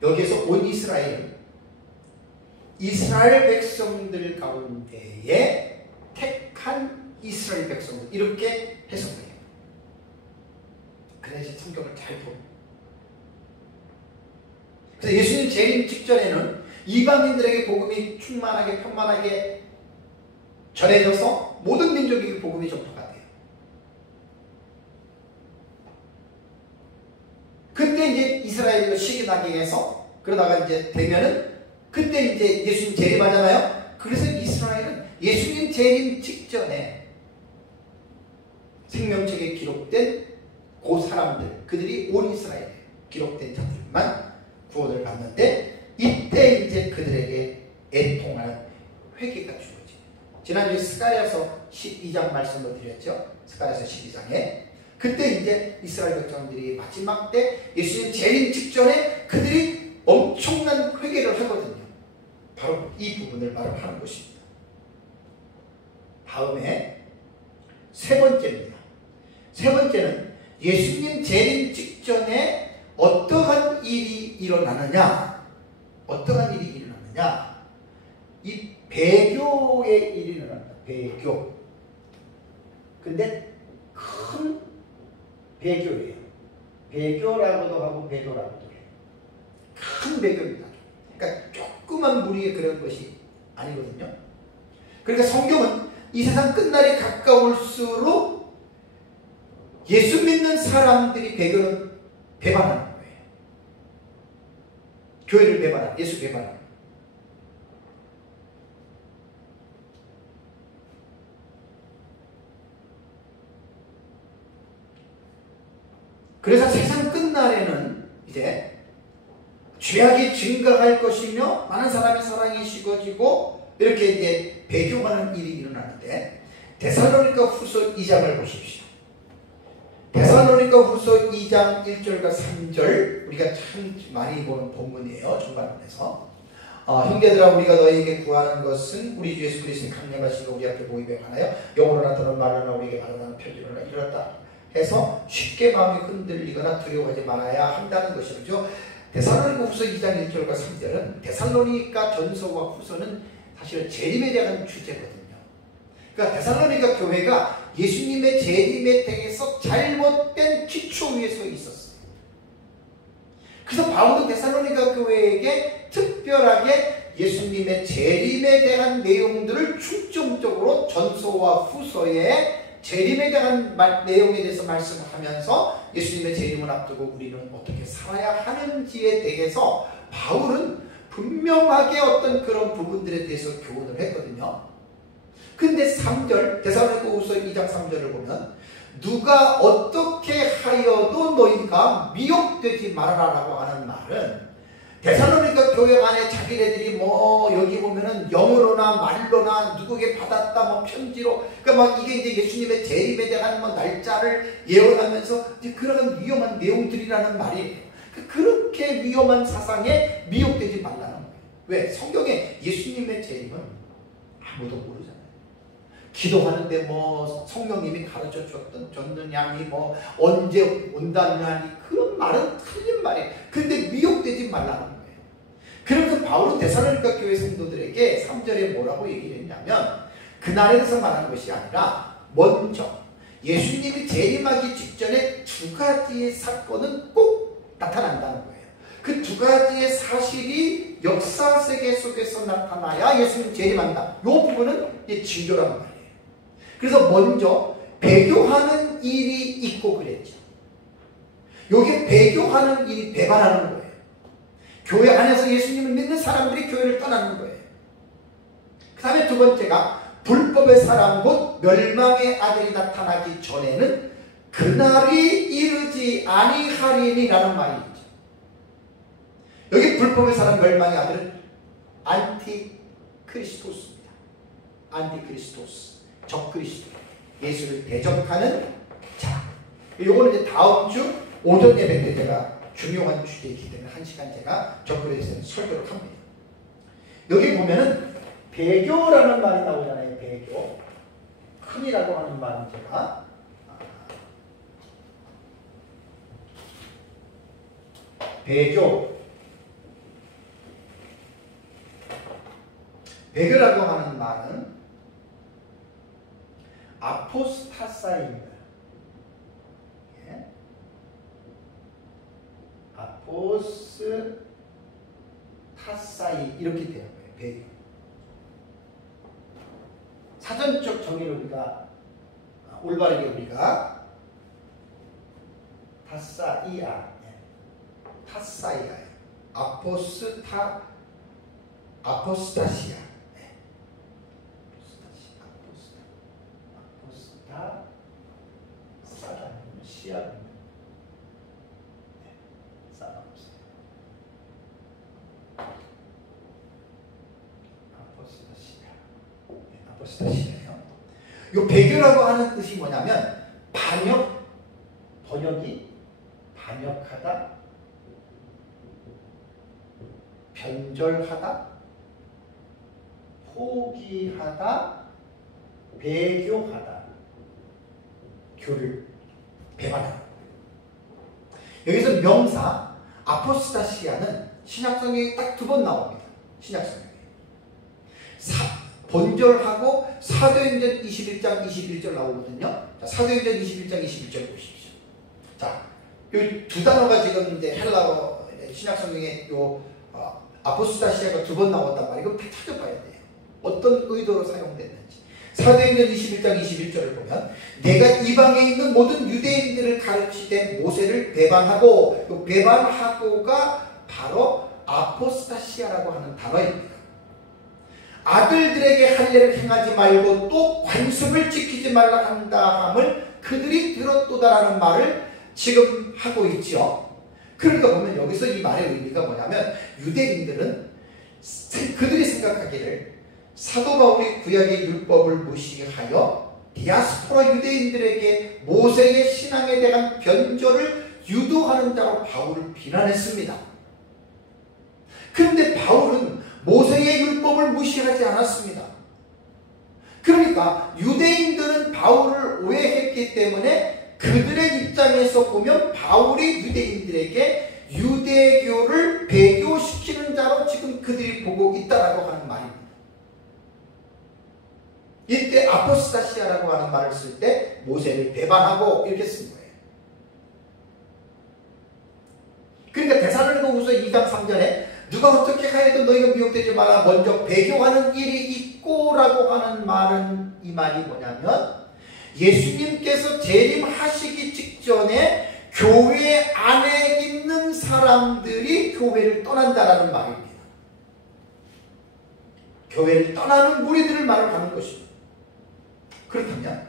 여기에서 온 이스라엘 백성들 가운데에 택한 이스라엘 백성들 이렇게 해석해요. 그래야지 성경을 잘 보고. 그래서 예수님 재림 직전에는 이방인들에게 복음이 충만하게 편만하게 전해져서 모든 민족에게 복음이 전파가 돼요. 그때 이제 이스라엘로 시기 나게 해서 그러다가 이제 되면은 그때 이제 예수님 재림하잖아요. 그래서 이스라엘은 예수님 재림 직전에 생명책에 기록된 그 사람들, 그들이 온 이스라엘에 기록된 자들만 구원을 받는데 이때 이제 그들에게 애통하는 회개가 주어집니다. 지난주에 스가랴서 12장 말씀을 드렸죠. 스가랴서 12장에 그때 이제 이스라엘 백성들이 마지막 때 예수님 재림 직전에 그들이 엄청난 회개를 하거든요. 바로 이 부분을 말을 하는 것입니다. 다음에 세 번째입니다. 세 번째는 예수님 재림 직전에 일어나느냐? 어떠한 일이 일어나느냐? 이 배교의 일이 일어난다. 배교. 근데 큰 배교예요. 배교라고도 하고 배도라고도 해요. 큰 배교입니다. 그러니까 조그만 무리의 그런 것이 아니거든요. 그러니까 성경은 이 세상 끝날이 가까울수록 예수 믿는 사람들이 배교를 배반하는 거예요. 교회를 배반하는, 예수 배반하는. 그래서 세상 끝날에는 이제 죄악이 증가할 것이며 많은 사람의 사랑이 식어지고 이렇게 이제 배교하는 일이 일어나는데, 데살로니가 후서 2장을 보십시오. 데살로니가 후서 2장 1절과 3절 우리가 참 많이 보는 본문이에요. 중간문에서 형제들아, 우리가 너희에게 구하는 것은 우리 주 예수 그리스도의 강력하신 우리 앞에 보임에 관하여 영으로 나타나는 말로나 우리에게 말하는 편지로나 이르렀다 해서 쉽게 마음이 흔들리거나 두려워하지 말아야 한다는 것이죠. 데살로니가 후서 2장 1절과 3절은 데살로니가 전서와 후서는 사실은 재림에 대한 주제거든요. 그러니까 데살로니가 교회가 예수님의 재림에 대해서 잘못된 기초 위에 서 있었어요. 그래서 바울은 데살로니가 교회에게 특별하게 예수님의 재림에 대한 내용들을 중점적으로 전서와 후서에 재림에 대한 내용에 대해서 말씀하면서 예수님의 재림을 앞두고 우리는 어떻게 살아야 하는지에 대해서 바울은 분명하게 어떤 그런 부분들에 대해서 교훈을 했거든요. 근데 3절, 데살로니가후서 2장 3절을 보면 누가 어떻게 하여도 너희가 미혹되지 말아라라고 하는 말은 데살로니가 교회 안에 자기네들이 여기 보면은 영어로나 말로나 누구에게 받았다 편지로, 그러니까 이게 이제 예수님의 재림에 대한 날짜를 예언하면서 이제 그런 위험한 내용들이라는 말이에요. 그렇게 위험한 사상에 미혹되지 말라는 거예요. 왜? 성경에 예수님의 재림은 아무도 모르잖아요. 기도하는데 성령님이 가르쳐 줬던 양이 언제 온다느니 그런 말은 틀린 말이에요. 근데 미혹되지 말라는 거예요. 그래서 바울은 데살로니가 교회 성도들에게 3절에 뭐라고 얘기를 했냐면, 그날에 대해서 말하는 것이 아니라 먼저 예수님이 재림하기 직전에 두 가지의 사건은 꼭 나타난다는 거예요. 그 두 가지의 사실이 역사 세계 속에서 나타나야 예수님 재림한다. 이 부분은 징조란 말이에요. 그래서 먼저 배교하는 일이 있고 그랬죠. 여기 배교하는 일이 배반하는 거예요. 교회 안에서 예수님을 믿는 사람들이 교회를 떠나는 거예요. 그 다음에 두 번째가 불법의 사람 곧 멸망의 아들이 나타나기 전에는 그날이 이르지 아니하리니라는 말이 있죠. 여기 불법의 사람 멸망의 아들은 안티크리스토스입니다. 안티크리스토스, 적그리스도, 예수를 대적하는 자. 요거는 이제 다음 주 오전 예배 때 제가 중요한 주제이기 때문에 1시간 제가 적그리스도에 대해서 설교를 합니다. 여기 보면은 배교라는 말이 나오잖아요. 배교. 큰이라고 하는 말은 제가 배교라고 하는 말은 아포스타사입니다. 예? 아포스타사이 이렇게 되는 거예요. 배교. 사전적 정의를 우리가 올바르게 우리가 타사이아, 타사이아예요. 아포스타시아. 시아입니다. 아포스타시아예요. 이 배교라고 하는 뜻이 뭐냐면 번역이 반역하다, 변절하다, 포기하다, 배교하다, 교를 배반하다. 여기서 명사 아포스타시아는 신약성경에 딱 2번 나옵니다. 신약성경에. 본절하고 사도행전 21장 21절 나오거든요. 자, 사도행전 21장 21절 보십시오. 자, 이 두 단어가 지금 이제 헬라어 신약성경에 아포스타시아가 2번 나왔단 말이에요. 이거 다 찾아봐야 돼요. 어떤 의도로 사용됐는지. 사도행전 21장 21절을 보면 내가 이방에 있는 모든 유대인들을 가르치되 모세를 배반하고, 그 배반하고가 바로 아포스타시아라고 하는 단어입니다. 아들들에게 할례를 행하지 말고 또 관습을 지키지 말라 한다 함을 그들이 들었도다라는 말을 지금 하고 있죠. 그러니까 보면 여기서 이 말의 의미가 뭐냐면, 유대인들은 그들이 생각하기를 사도 바울이 구약의 율법을 무시하여 디아스포라 유대인들에게 모세의 신앙에 대한 변절을 유도하는 자로 바울을 비난했습니다. 그런데 바울은 모세의 율법을 무시하지 않았습니다. 그러니까 유대인들은 바울을 오해했기 때문에 그들의 입장에서 보면 바울이 유대인들에게 유대교를 배교시키는 자로 지금 그들이 보고 있다라고 하는 말입니다. 이때 아포스타시아라고 하는 말을 쓸 때 모세를 배반하고 이렇게 쓴 거예요. 그러니까 데살로니가후서 2장 3절에 누가 어떻게 하여도 너희가 미혹되지 말라 먼저 배교하는 일이 있고라고 하는 말은, 이 말이 뭐냐면 예수님께서 재림하시기 직전에 교회 안에 있는 사람들이 교회를 떠난다라는 말입니다. 교회를 떠나는 무리들을 말하는 것입니다. 그렇다면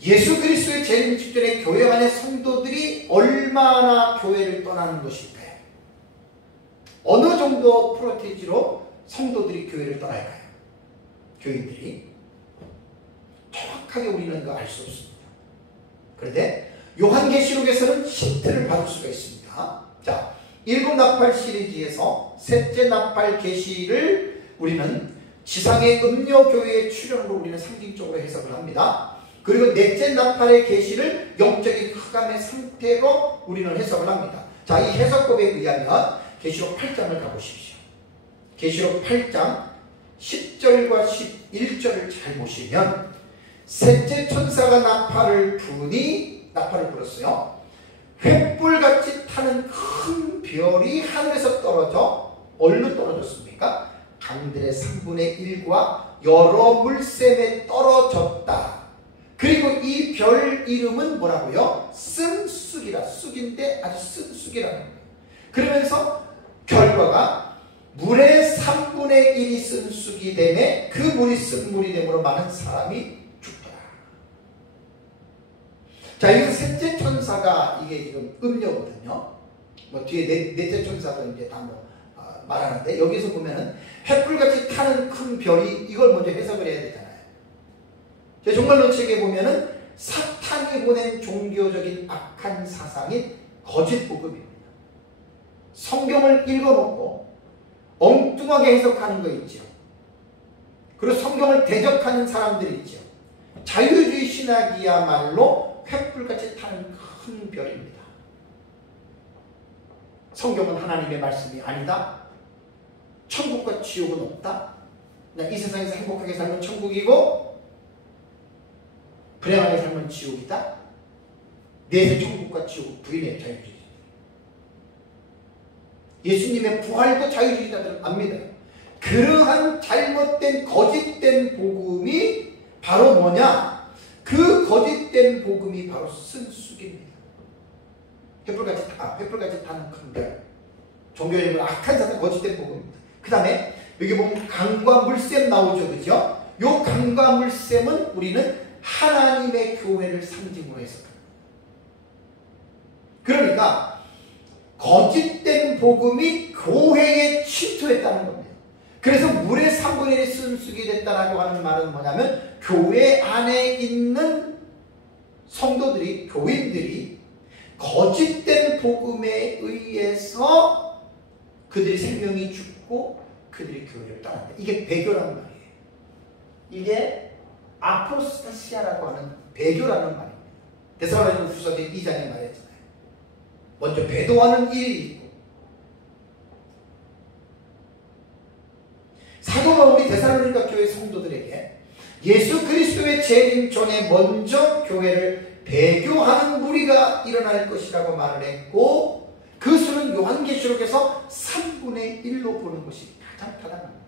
예수 그리스도의 재림 직전에 교회 안의 성도들이 얼마나 교회를 떠나는 것일까요? 어느 정도 프로테이지로 성도들이 교회를 떠날까요? 교인들이? 정확하게 우리는 그거 알 수 없습니다. 그런데 요한계시록에서는 힌트를 받을 수가 있습니다. 자, 7 나팔 시리즈에서 셋째 나팔 계시를 우리는 지상의 음녀교회의 출현으로 우리는 상징적으로 해석을 합니다. 그리고 넷째 나팔의 계시를 영적인 흑암의 상태로 우리는 해석을 합니다. 자, 이 해석법에 의하면 계시록 8장을 가보십시오. 계시록 8장 10절과 11절을 잘 보시면 셋째 천사가 나팔을 불었어요. 횃불같이 타는 큰 별이 하늘에서 떨어져 어디로 떨어졌습니까? 강들의 3분의 1과 여러 물샘에 떨어졌다. 그리고 이 별 이름은 뭐라고요? 쓴쑥이라. 쑥인데 아주 쓴 쑥이라는 거예요. 그러면서 결과가 물의 3분의 1이 쓴 쑥이 되매 그 물이 쓴 물이 되므로 많은 사람이 죽더라. 자, 여기서 셋째 천사가 이게 지금 음료거든요. 뭐 뒤에 넷째 천사도 이제 다 말하는데, 여기서 보면은 횃불같이 타는 큰 별이, 이걸 먼저 해석을 해야 되잖아요. 종말론 책에 보면은 사탄이 보낸 종교적인 악한 사상인 거짓 복음입니다. 성경을 읽어놓고 엉뚱하게 해석하는 거 있죠. 그리고 성경을 대적하는 사람들이 있죠. 자유주의 신학이야말로 횃불같이 타는 큰 별입니다. 성경은 하나님의 말씀이 아니다. 천국과 지옥은 없다. 이 세상에서 행복하게 살면 천국이고 불행하게 살면 지옥이다. 내세 천국과 지옥 부인의 자유주의. 예수님의 부활도 자유주의자들은 압니다. 그러한 잘못된 거짓된 복음이 바로 뭐냐? 그 거짓된 복음이 바로 쓴쑥입니다. 횃불같이 타는 큰 별. 종교적인 악한 사상, 거짓된 복음입니다. 그 다음에 여기 보면 강과 물샘 나오죠, 그죠? 요 강과 물샘은 우리는 하나님의 교회를 상징으로 해석합니다. 그러니까 거짓된 복음이 교회에 침투했다는 겁니다. 그래서 물의 3분의 1이 쓴쑥이 됐다라고 하는 말은 뭐냐면 교회 안에 있는 성도들이, 교인들이 거짓된 복음에 의해서 그들의 생명이 죽고 그들이 교회를 떠난다. 이게 배교라는 말이에요. 이게 아포스타시아라고 하는 배교라는 말입니다. 데살로니가후서 2장에 말했잖아요. 먼저 배도하는 일이 있고 사도가 우리 데살로니가 교회 성도들에게 예수 그리스도의 재림 전에 먼저 교회를 배교하는 무리가 일어날 것이라고 말을 했고, 그 수는 요한계시록에서 3분의 1로 보는 것이 가장 타당합니다.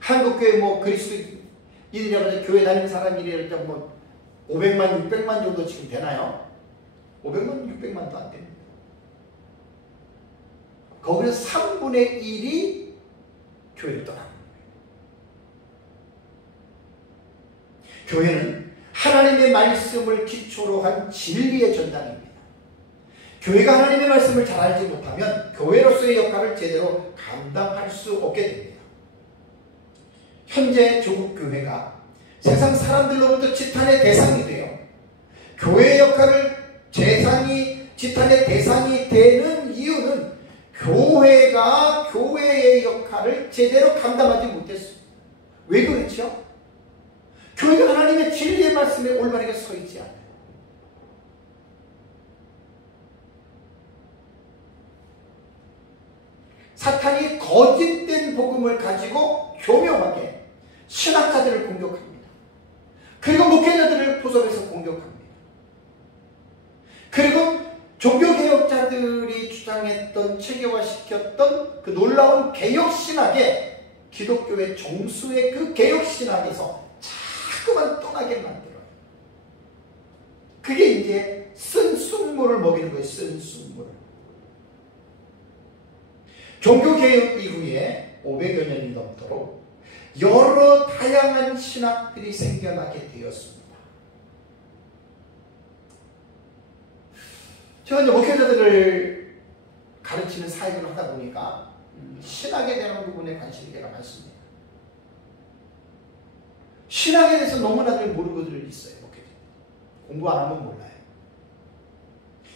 한국교회 그리스도인이라고 교회 다니는 사람이라 뭐 500만, 600만 정도 지금 되나요? 500만, 600만도 안 됩니다. 거기서 3분의 1이 교회를 떠납니다. 교회는 하나님의 말씀을 기초로 한 진리의 전당입니다. 교회가 하나님의 말씀을 잘 알지 못하면 교회로서의 역할을 제대로 감당할 수 없게 됩니다. 현재 조국 교회가 세상 사람들로부터 지탄의 대상이 되어 교회의 역할을 지탄의 대상이 되는 이유는 교회가 교회의 역할을 제대로 감당하지 못했습니다. 왜 그렇죠? 교회가 하나님의 진리의 말씀에 올바르게 서 있지 않아요. 사탄이 거짓된 복음을 가지고 교묘하게 신학자들을 공격합니다. 그리고 목회자들을 포섭해서 공격합니다. 그리고 종교개혁자들이 주장했던, 체계화시켰던 그 놀라운 개혁신학에 기독교의 정수의 그 개혁신학에서 자꾸만 떠나게 만들어요. 그게 이제 쓴 쑥물을 먹이는 거예요. 쓴 쑥물을. 종교개혁 이후에 500여 년이 넘도록 여러 다양한 신학들이 생겨나게 되었습니다. 제가 이제 목회자들을 가르치는 사역을 하다 보니까 신학에 대한 부분에 관심이 제가 많습니다. 신학에 대해서 너무나들 모르고들 있어요. 목회자. 공부 안 하면 몰라요.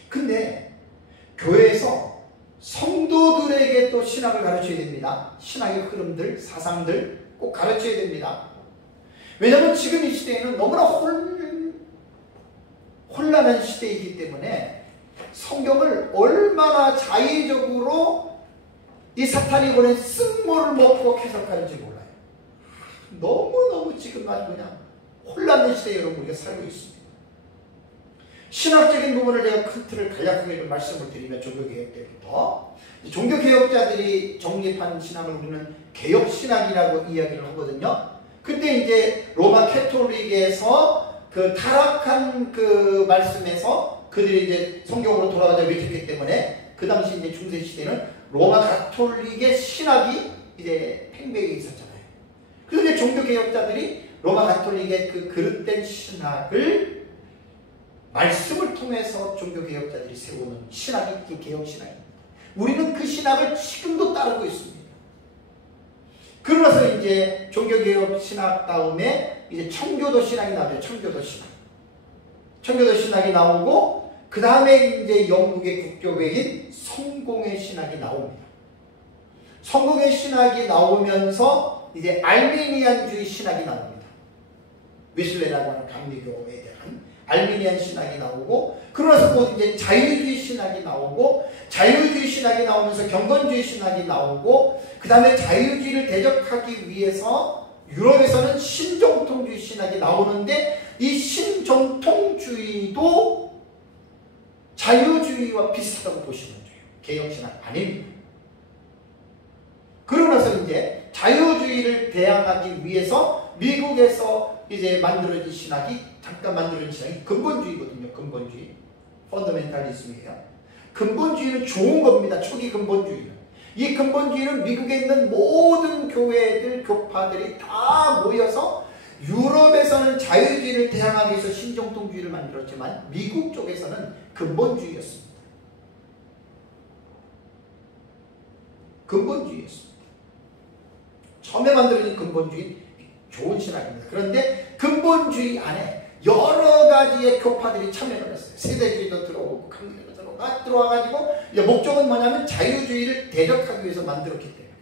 근데 교회에서 성도들에게 또 신학을 가르쳐야 됩니다. 신학의 흐름들, 사상들 꼭 가르쳐야 됩니다. 왜냐하면 지금 이 시대에는 너무나 혼란한 시대이기 때문에 성경을 얼마나 자의적으로 이 사탄이 보낸 쓴물을 먹고 해석하는지 몰라요. 너무너무 지금 아주 그냥 혼란된 시대에 여러분 우리가 살고 있습니다. 신학적인 부분을 제가 큰 틀을 간략하게 말씀을 드리면 종교개혁 때부터 종교개혁자들이 정립한 신학을 우리는 개혁신학이라고 이야기를 하거든요. 근데 이제 로마 캐톨릭에서 그 타락한 그 말씀에서 그들이 이제 성경으로 돌아가자 외쳤기 때문에 그 당시 이제 중세시대는 로마 가톨릭의 신학이 이제 팽배해 있었잖아요. 그래서 이제 종교개혁자들이 로마 가톨릭의 그 그릇된 신학을 말씀을 통해서 종교개혁자들이 세우는 신학이 개혁신학입니다. 우리는 그 신학을 지금도 따르고 있습니다. 그러면서 이제 종교개혁 신학 다음에 이제 청교도 신학이 나오죠. 청교도 신학. 청교도 신학이 나오고 그 다음에 이제 영국의 국교회인 성공의 신학이 나옵니다. 성공의 신학이 나오면서 이제 알미니안주의 신학이 나옵니다. 웨슬레라고 하는 감리교에 대한 알미니안 신학이 나오고, 그러면서 곧 이제 자유주의 신학이 나오고, 자유주의 신학이 나오면서 경건주의 신학이 나오고, 그 다음에 자유주의를 대적하기 위해서 유럽에서는 신정통주의 신학이 나오는데, 이 신정통주의도 자유주의와 비슷하다고 보시면 돼요. 개혁신학 아닙니다. 그러고 나서 이제 자유주의를 대항하기 위해서 미국에서 이제 만들어진 신학이, 잠깐 만들어진 신학이 근본주의거든요. 근본주의. 펀더멘탈리즘이에요. 근본주의는 좋은 겁니다. 초기 근본주의는. 이 근본주의는 미국에 있는 모든 교회들, 교파들이 다 모여서 유럽에서는 자유주의를 대항하기 위해서 신정통주의를 만들었지만 미국 쪽에서는 근본주의였습니다. 근본주의였습니다. 처음에 만들어진 근본주의 좋은 신학입니다. 그런데 근본주의 안에 여러 가지의 교파들이 참여를 했어요. 세대주의도 들어오고 강리도 들어와가지고 목적은 뭐냐면 자유주의를 대적하기 위해서 만들었기 때문에.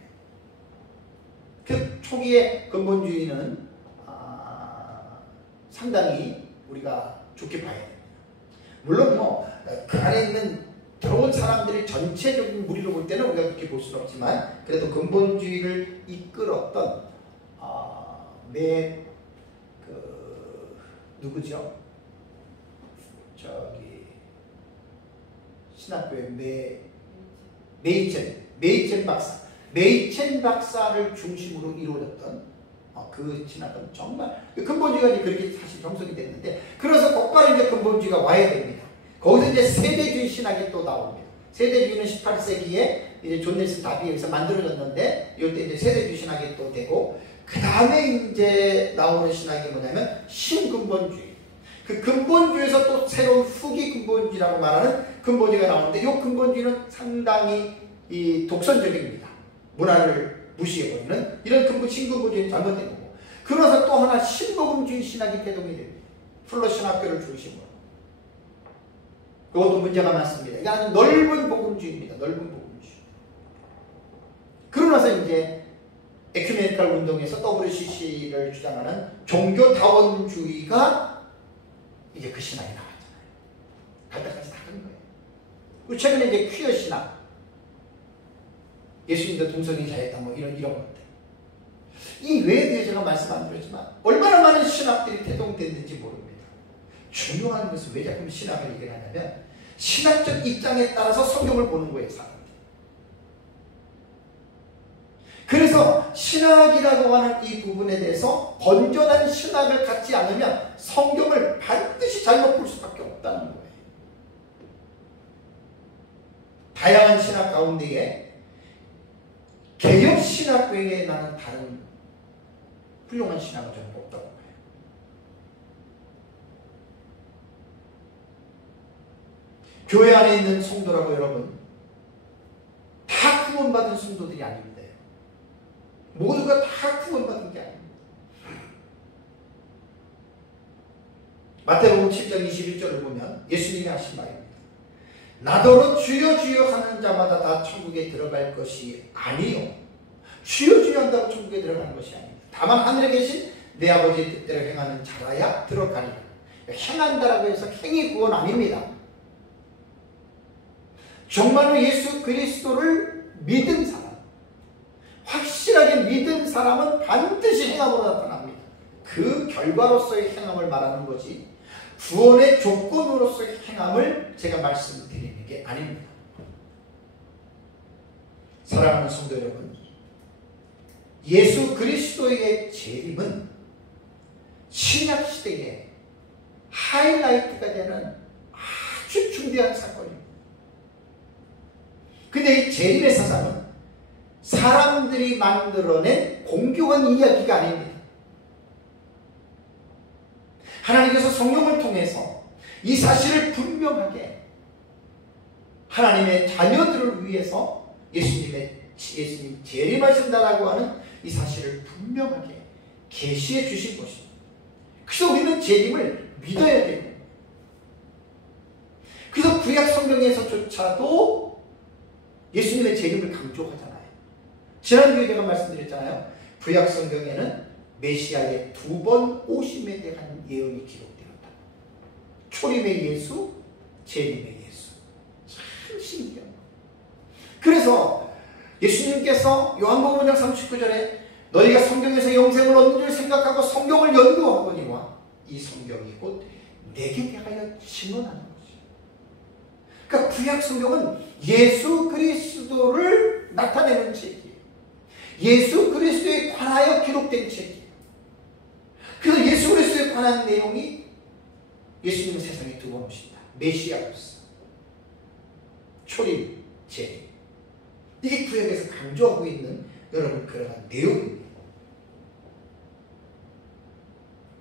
그 초기의 근본주의는 상당히 우리가 좋게 봐야 됩니다. 물론 그 안에 있는 들어온 사람들이 전체적인 무리로 볼 때는 우리가 그렇게 볼 수는 없지만 그래도 근본주의를 이끌었던 누구죠? 저기 신학교의 메이첸 박사를 중심으로 이루어졌던 그 신학은 정말 근본주의가 이제 그렇게 사실 형성이 됐는데, 그래서 곧바로 이제 근본주의가 와야 됩니다. 거기서 이제 세대주의 신학이 또 나옵니다. 세대주의는 18세기에 이제 존 넬슨 다비에서 만들어졌는데, 이때 이제 세대주의 신학이 또 되고, 그 다음에 이제 나오는 신학이 뭐냐면 신근본주의. 그 근본주의에서 또 새로운 후기 근본주의라고 말하는 근본주의가 나오는데, 이 근본주의는 상당히 독선적입니다. 문화를 무시해버리는 이런 신근본주의는 잘못된 거고, 그러면서 또 하나 신복음주의 신학이 태동이 됩니다. 플러 신학교를 중심으로. 그것도 문제가 많습니다. 이게 아주 넓은 복음주의입니다. 넓은 복음주의. 그러면서 이제 에큐메니컬 운동에서 WCC를 주장하는 종교다원주의가 이제 그 신학이 나왔잖아요. 갈 때까지 다 그런 거예요. 그리고 최근에 이제 퀴어 신학, 예수님도 동성애자였다 뭐 이런 것들. 이 외에 대해 제가 말씀 안 드렸지만 얼마나 많은 신학들이 태동됐는지 모릅니다. 중요한 것은 왜 자꾸 신학을 얘기를 하냐면, 신학적 입장에 따라서 성경을 보는 거예요, 사람들이. 그래서 신학이라고 하는 이 부분에 대해서 건전한 신학을 갖지 않으면 성경을 반드시 잘못 볼 수밖에 없다는 거예요. 다양한 신학 가운데에 개혁 신학 외에 나는 다른 훌륭한 신학은 저는 없다고 봐요. 교회 안에 있는 성도라고 여러분, 다 구원받은 성도들이 아닙니다. 모두가 다 구원받은 게 아닙니다. 마태복음 7장 21절을 보면 예수님이 하신 말입니다. 나더러 주여 주여 하는 자마다 다 천국에 들어갈 것이 아니요. 주여 주여 한다고 천국에 들어가는 것이 아닙니다. 다만 하늘에 계신 내 아버지의 뜻대로 행하는 자라야 들어가리라. 행한다라고 해서 행위 구원 아닙니다. 정말로 예수 그리스도를 믿은 사람, 확실하게 믿은 사람은 반드시 행함으로 나타납니다. 그 결과로서의 행함을 말하는 거지, 구원의 조건으로서의 행함을 제가 말씀드리는 게 아닙니다. 사랑하는 성도 여러분, 예수 그리스도의 재림은 신약시대에 하이라이트가 되는 아주 중대한 사건입니다. 근데 이 재림의 사상은 사람들이 만들어낸 공교한 이야기가 아닙니다. 하나님께서 성령을 통해서 이 사실을 분명하게 하나님의 자녀들을 위해서 예수님 재림하신다라고 하는 이 사실을 분명하게 계시해 주신 것입니다. 그래서 우리는 재림을 믿어야 됩니다. 그래서 구약 성경에서조차도 예수님의 재림을 강조하잖아요. 지난주에 제가 말씀드렸잖아요. 구약 성경에는 메시아의 2번 오심에 대한 예언이 기록되었다. 초림의 예수, 재림의 예수. 참 신기해요. 그래서 예수님께서 요한복음 5장 39절에 너희가 성경에서 영생을 얻는 줄 생각하고 성경을 연구하거니와 이 성경이 곧 내게 대하여 증언하는 것이에요. 그러니까 구약 성경은 예수 그리스도를 나타내는 책이에요. 예수 그리스도에 관하여 기록된 책이에요. 그래서 예수 그리스도에 관한 내용이 예수님은 세상에 2번 오신다. 메시아로서. 초림, 재림. 이게 구약에서 강조하고 있는 여러분 그러한 내용입니다.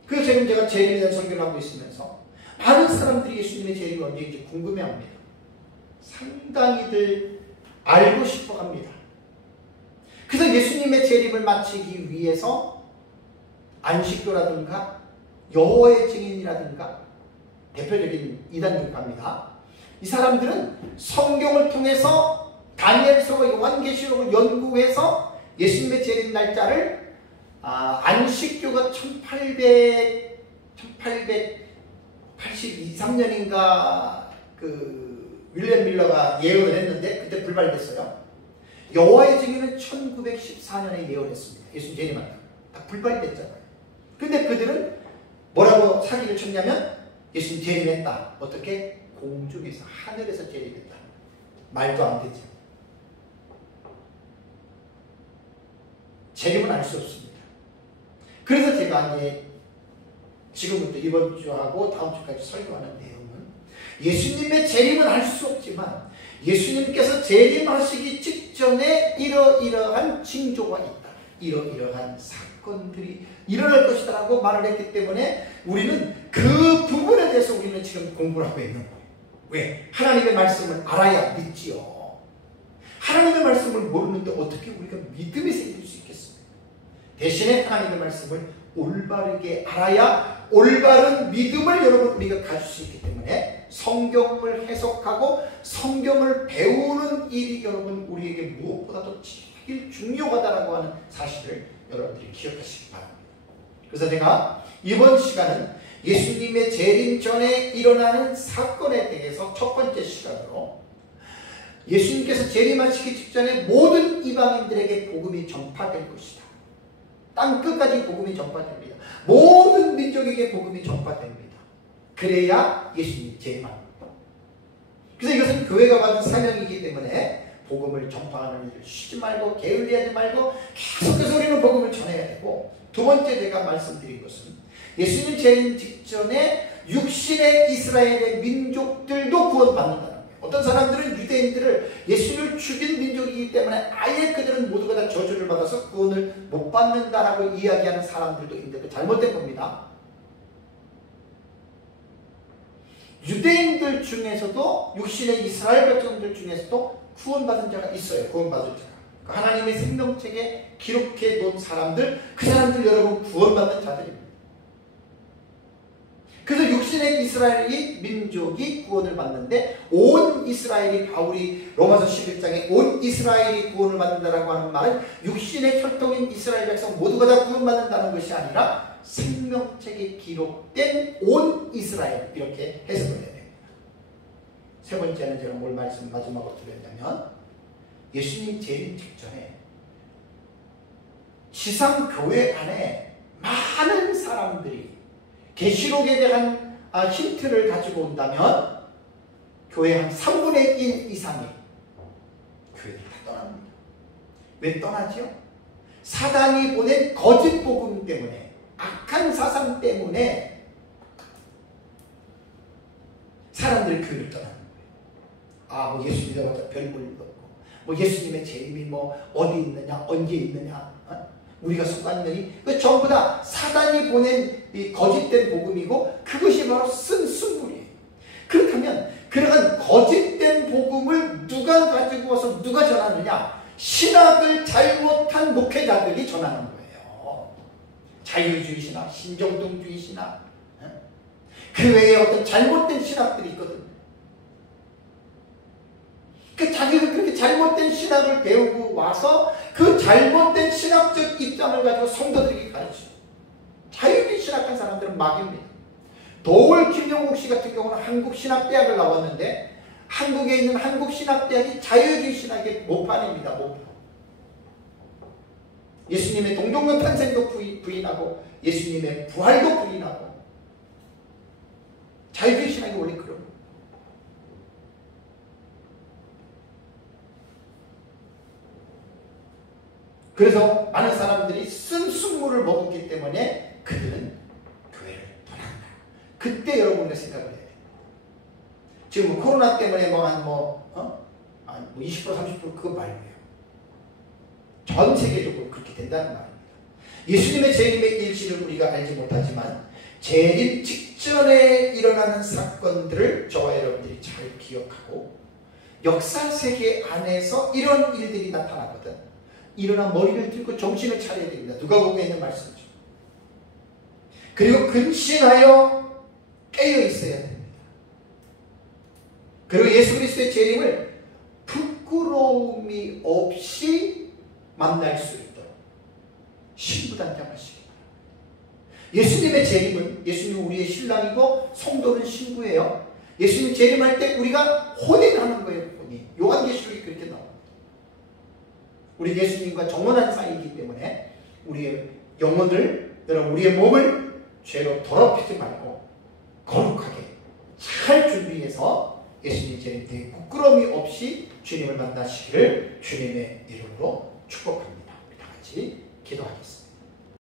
그래서 지금 제가 재림에 대한 설교를 하고 있으면서 많은 사람들이 예수님의 재림이 언제인지 궁금해합니다. 상당히들 알고 싶어합니다. 그래서 예수님의 재림을 마치기 위해서 안식교라든가 여호와의 증인이라든가 대표적인 이단교파입니다. 이 사람들은 성경을 통해서 다니엘서와 요한계시록을 연구해서 예수님의 재림 날짜를 안식교가 1882, 3년인가 그 윌리엄 밀러가 예언을 했는데 그때 불발됐어요. 여호와의 증인은 1914년에 예언했습니다. 예수님 재림한다. 다 불발됐잖아요. 근데 그들은 뭐라고 사기를 쳤냐면 예수님 재림했다. 어떻게? 공중에서 하늘에서 재림했다. 말도 안 되죠. 재림은 알 수 없습니다. 그래서 제가 이제 지금부터 이번 주하고 다음 주까지 설교하는 내용은 예수님의 재림은 알 수 없지만 예수님께서 재림하시기 직전에 이러이러한 징조가 있다. 이러이러한 사건들이 일어날 것이다 라고 말을 했기 때문에 우리는 그 부분에 대해서 우리는 지금 공부를 하고 있는 거예요. 왜? 하나님의 말씀을 알아야 믿지요. 하나님의 말씀을 모르는데 어떻게 우리가 믿음이 생길 수 있겠습니까? 대신에 하나님의 말씀을 올바르게 알아야 올바른 믿음을 여러분 우리가 가질 수 있기 때문에 성경을 해석하고 성경을 배우는 일이 여러분 우리에게 무엇보다도 제일 중요하다라고 하는 사실을 여러분들이 기억하시기 바랍니다. 그래서 제가 이번 시간은 예수님의 재림 전에 일어나는 사건에 대해서 첫 번째 시간으로 예수님께서 재림하시기 직전에 모든 이방인들에게 복음이 전파될 것이다. 땅 끝까지 복음이 전파됩니다. 모든 민족에게 복음이 전파됩니다. 그래야 예수님이 재림합니다. 그래서 이것은 교회가 받은 사명이기 때문에 복음을 전파하는 일을 쉬지 말고 게을리하지 말고 계속해서 우리는 복음을 전해야 되고, 두 번째 제가 말씀드린 것은 예수님 재림 직전에 육신의 이스라엘의 민족들도 구원받는다는 거예요. 어떤 사람들은 유대인들을 예수를 죽인 민족이기 때문에 아예 그들은 모두가 다 저주를 받아서 구원을 못 받는다라고 이야기하는 사람들도 있는데 잘못된 겁니다. 유대인들 중에서도 육신의 이스라엘 백성들 중에서도 구원받은 자가 있어요. 구원받을 자가. 하나님의 생명책에 기록해 놓은 사람들, 그 사람들 여러분 구원받는 자들입니다. 그래서 육신의 이스라엘이 민족이 구원을 받는데 온 이스라엘이, 바울이 로마서 11장에 온 이스라엘이 구원을 받는다라고 하는 말은 육신의 혈통인 이스라엘 백성 모두가 다 구원받는다는 것이 아니라 생명책에 기록된 온 이스라엘, 이렇게 해석을 해야 됩니다. 세 번째는 제가 뭘 말씀 마지막으로 드렸냐면 예수님 재림 직전에 지상교회 안에 많은 사람들이 계시록에 대한 힌트를 가지고 온다면 교회 한 3분의 1 이상이 교회를 다 떠납니다. 왜 떠나죠? 사단이 보낸 거짓 복음 때문에, 악한 사상 때문에 사람들이 교회를 떠나는 거예요. 뭐 예수 믿어봤자 별 볼 일도 없고, 뭐 예수님의 재림이 뭐 어디 있느냐, 언제 있느냐, 우리가 속았느니, 그 전부 다 사단이 보낸 이 거짓된 복음이고 그것이 바로 쓴순물이에요. 그렇다면 그러한 거짓된 복음을 누가 가지고 와서 누가 전하느냐? 신학을 잘못한 목회자들이 전하는 거예요. 자유주의 신학, 신정동주의 신학, 그 외에 어떤 잘못된 신학들이 있거든요. 그 자기가 그렇게 잘못된 신학을 배우고 와서 그 잘못된 신학적 입장을 가지고 성도들에게 가르치고, 자유주의 신학한 사람들은 막입니다. 도울 김용국 씨 같은 경우는 한국신학대학을 나왔는데 한국에 있는 한국신학대학이 자유주의 신학의 모판입니다. 모판. 예수님의 동정론 탄생도 부인하고 예수님의 부활도 부인하고, 자유주의 신학이 원래 그런 거예요. 그래서 많은 사람들이 쓴 순물을 먹었기 때문에 그들은 교회를 떠난다. 그때 여러분의 생각을 해야 됩니다. 지금 코로나 때문에 한 20% 30% 그거 말고요. 전 세계적으로 그렇게 된다는 말입니다. 예수님의 재림의 일시를 우리가 알지 못하지만 재림 직전에 일어나는 사건들을 저와 여러분들이 잘 기억하고, 역사 세계 안에서 이런 일들이 나타나거든. 일어나 머리를 들고 정신을 차려야 됩니다. 누가복음에 있는 말씀이죠. 그리고 근신하여 깨어 있어야 됩니다. 그리고 예수 그리스도의 재림을 부끄러움이 없이 만날 수 있도록 신부단장하시기 바랍니다. 예수님의 재림은, 예수님은 우리의 신랑이고 성도는 신부예요. 예수님 재림할 때 우리가 혼인하는 거예요. 혼인. 요한계시록이 그렇게 나옵니다. 우리 예수님과 정원한 사이이기 때문에 우리의 영혼을, 여러분 우리의 몸을 죄로 더럽히지 말고 거룩하게 잘 준비해서 예수님 재림 때 부끄러움이 없이 주님을 만나시기를 주님의 이름으로 축복합니다. 우리 다 같이 기도하겠습니다.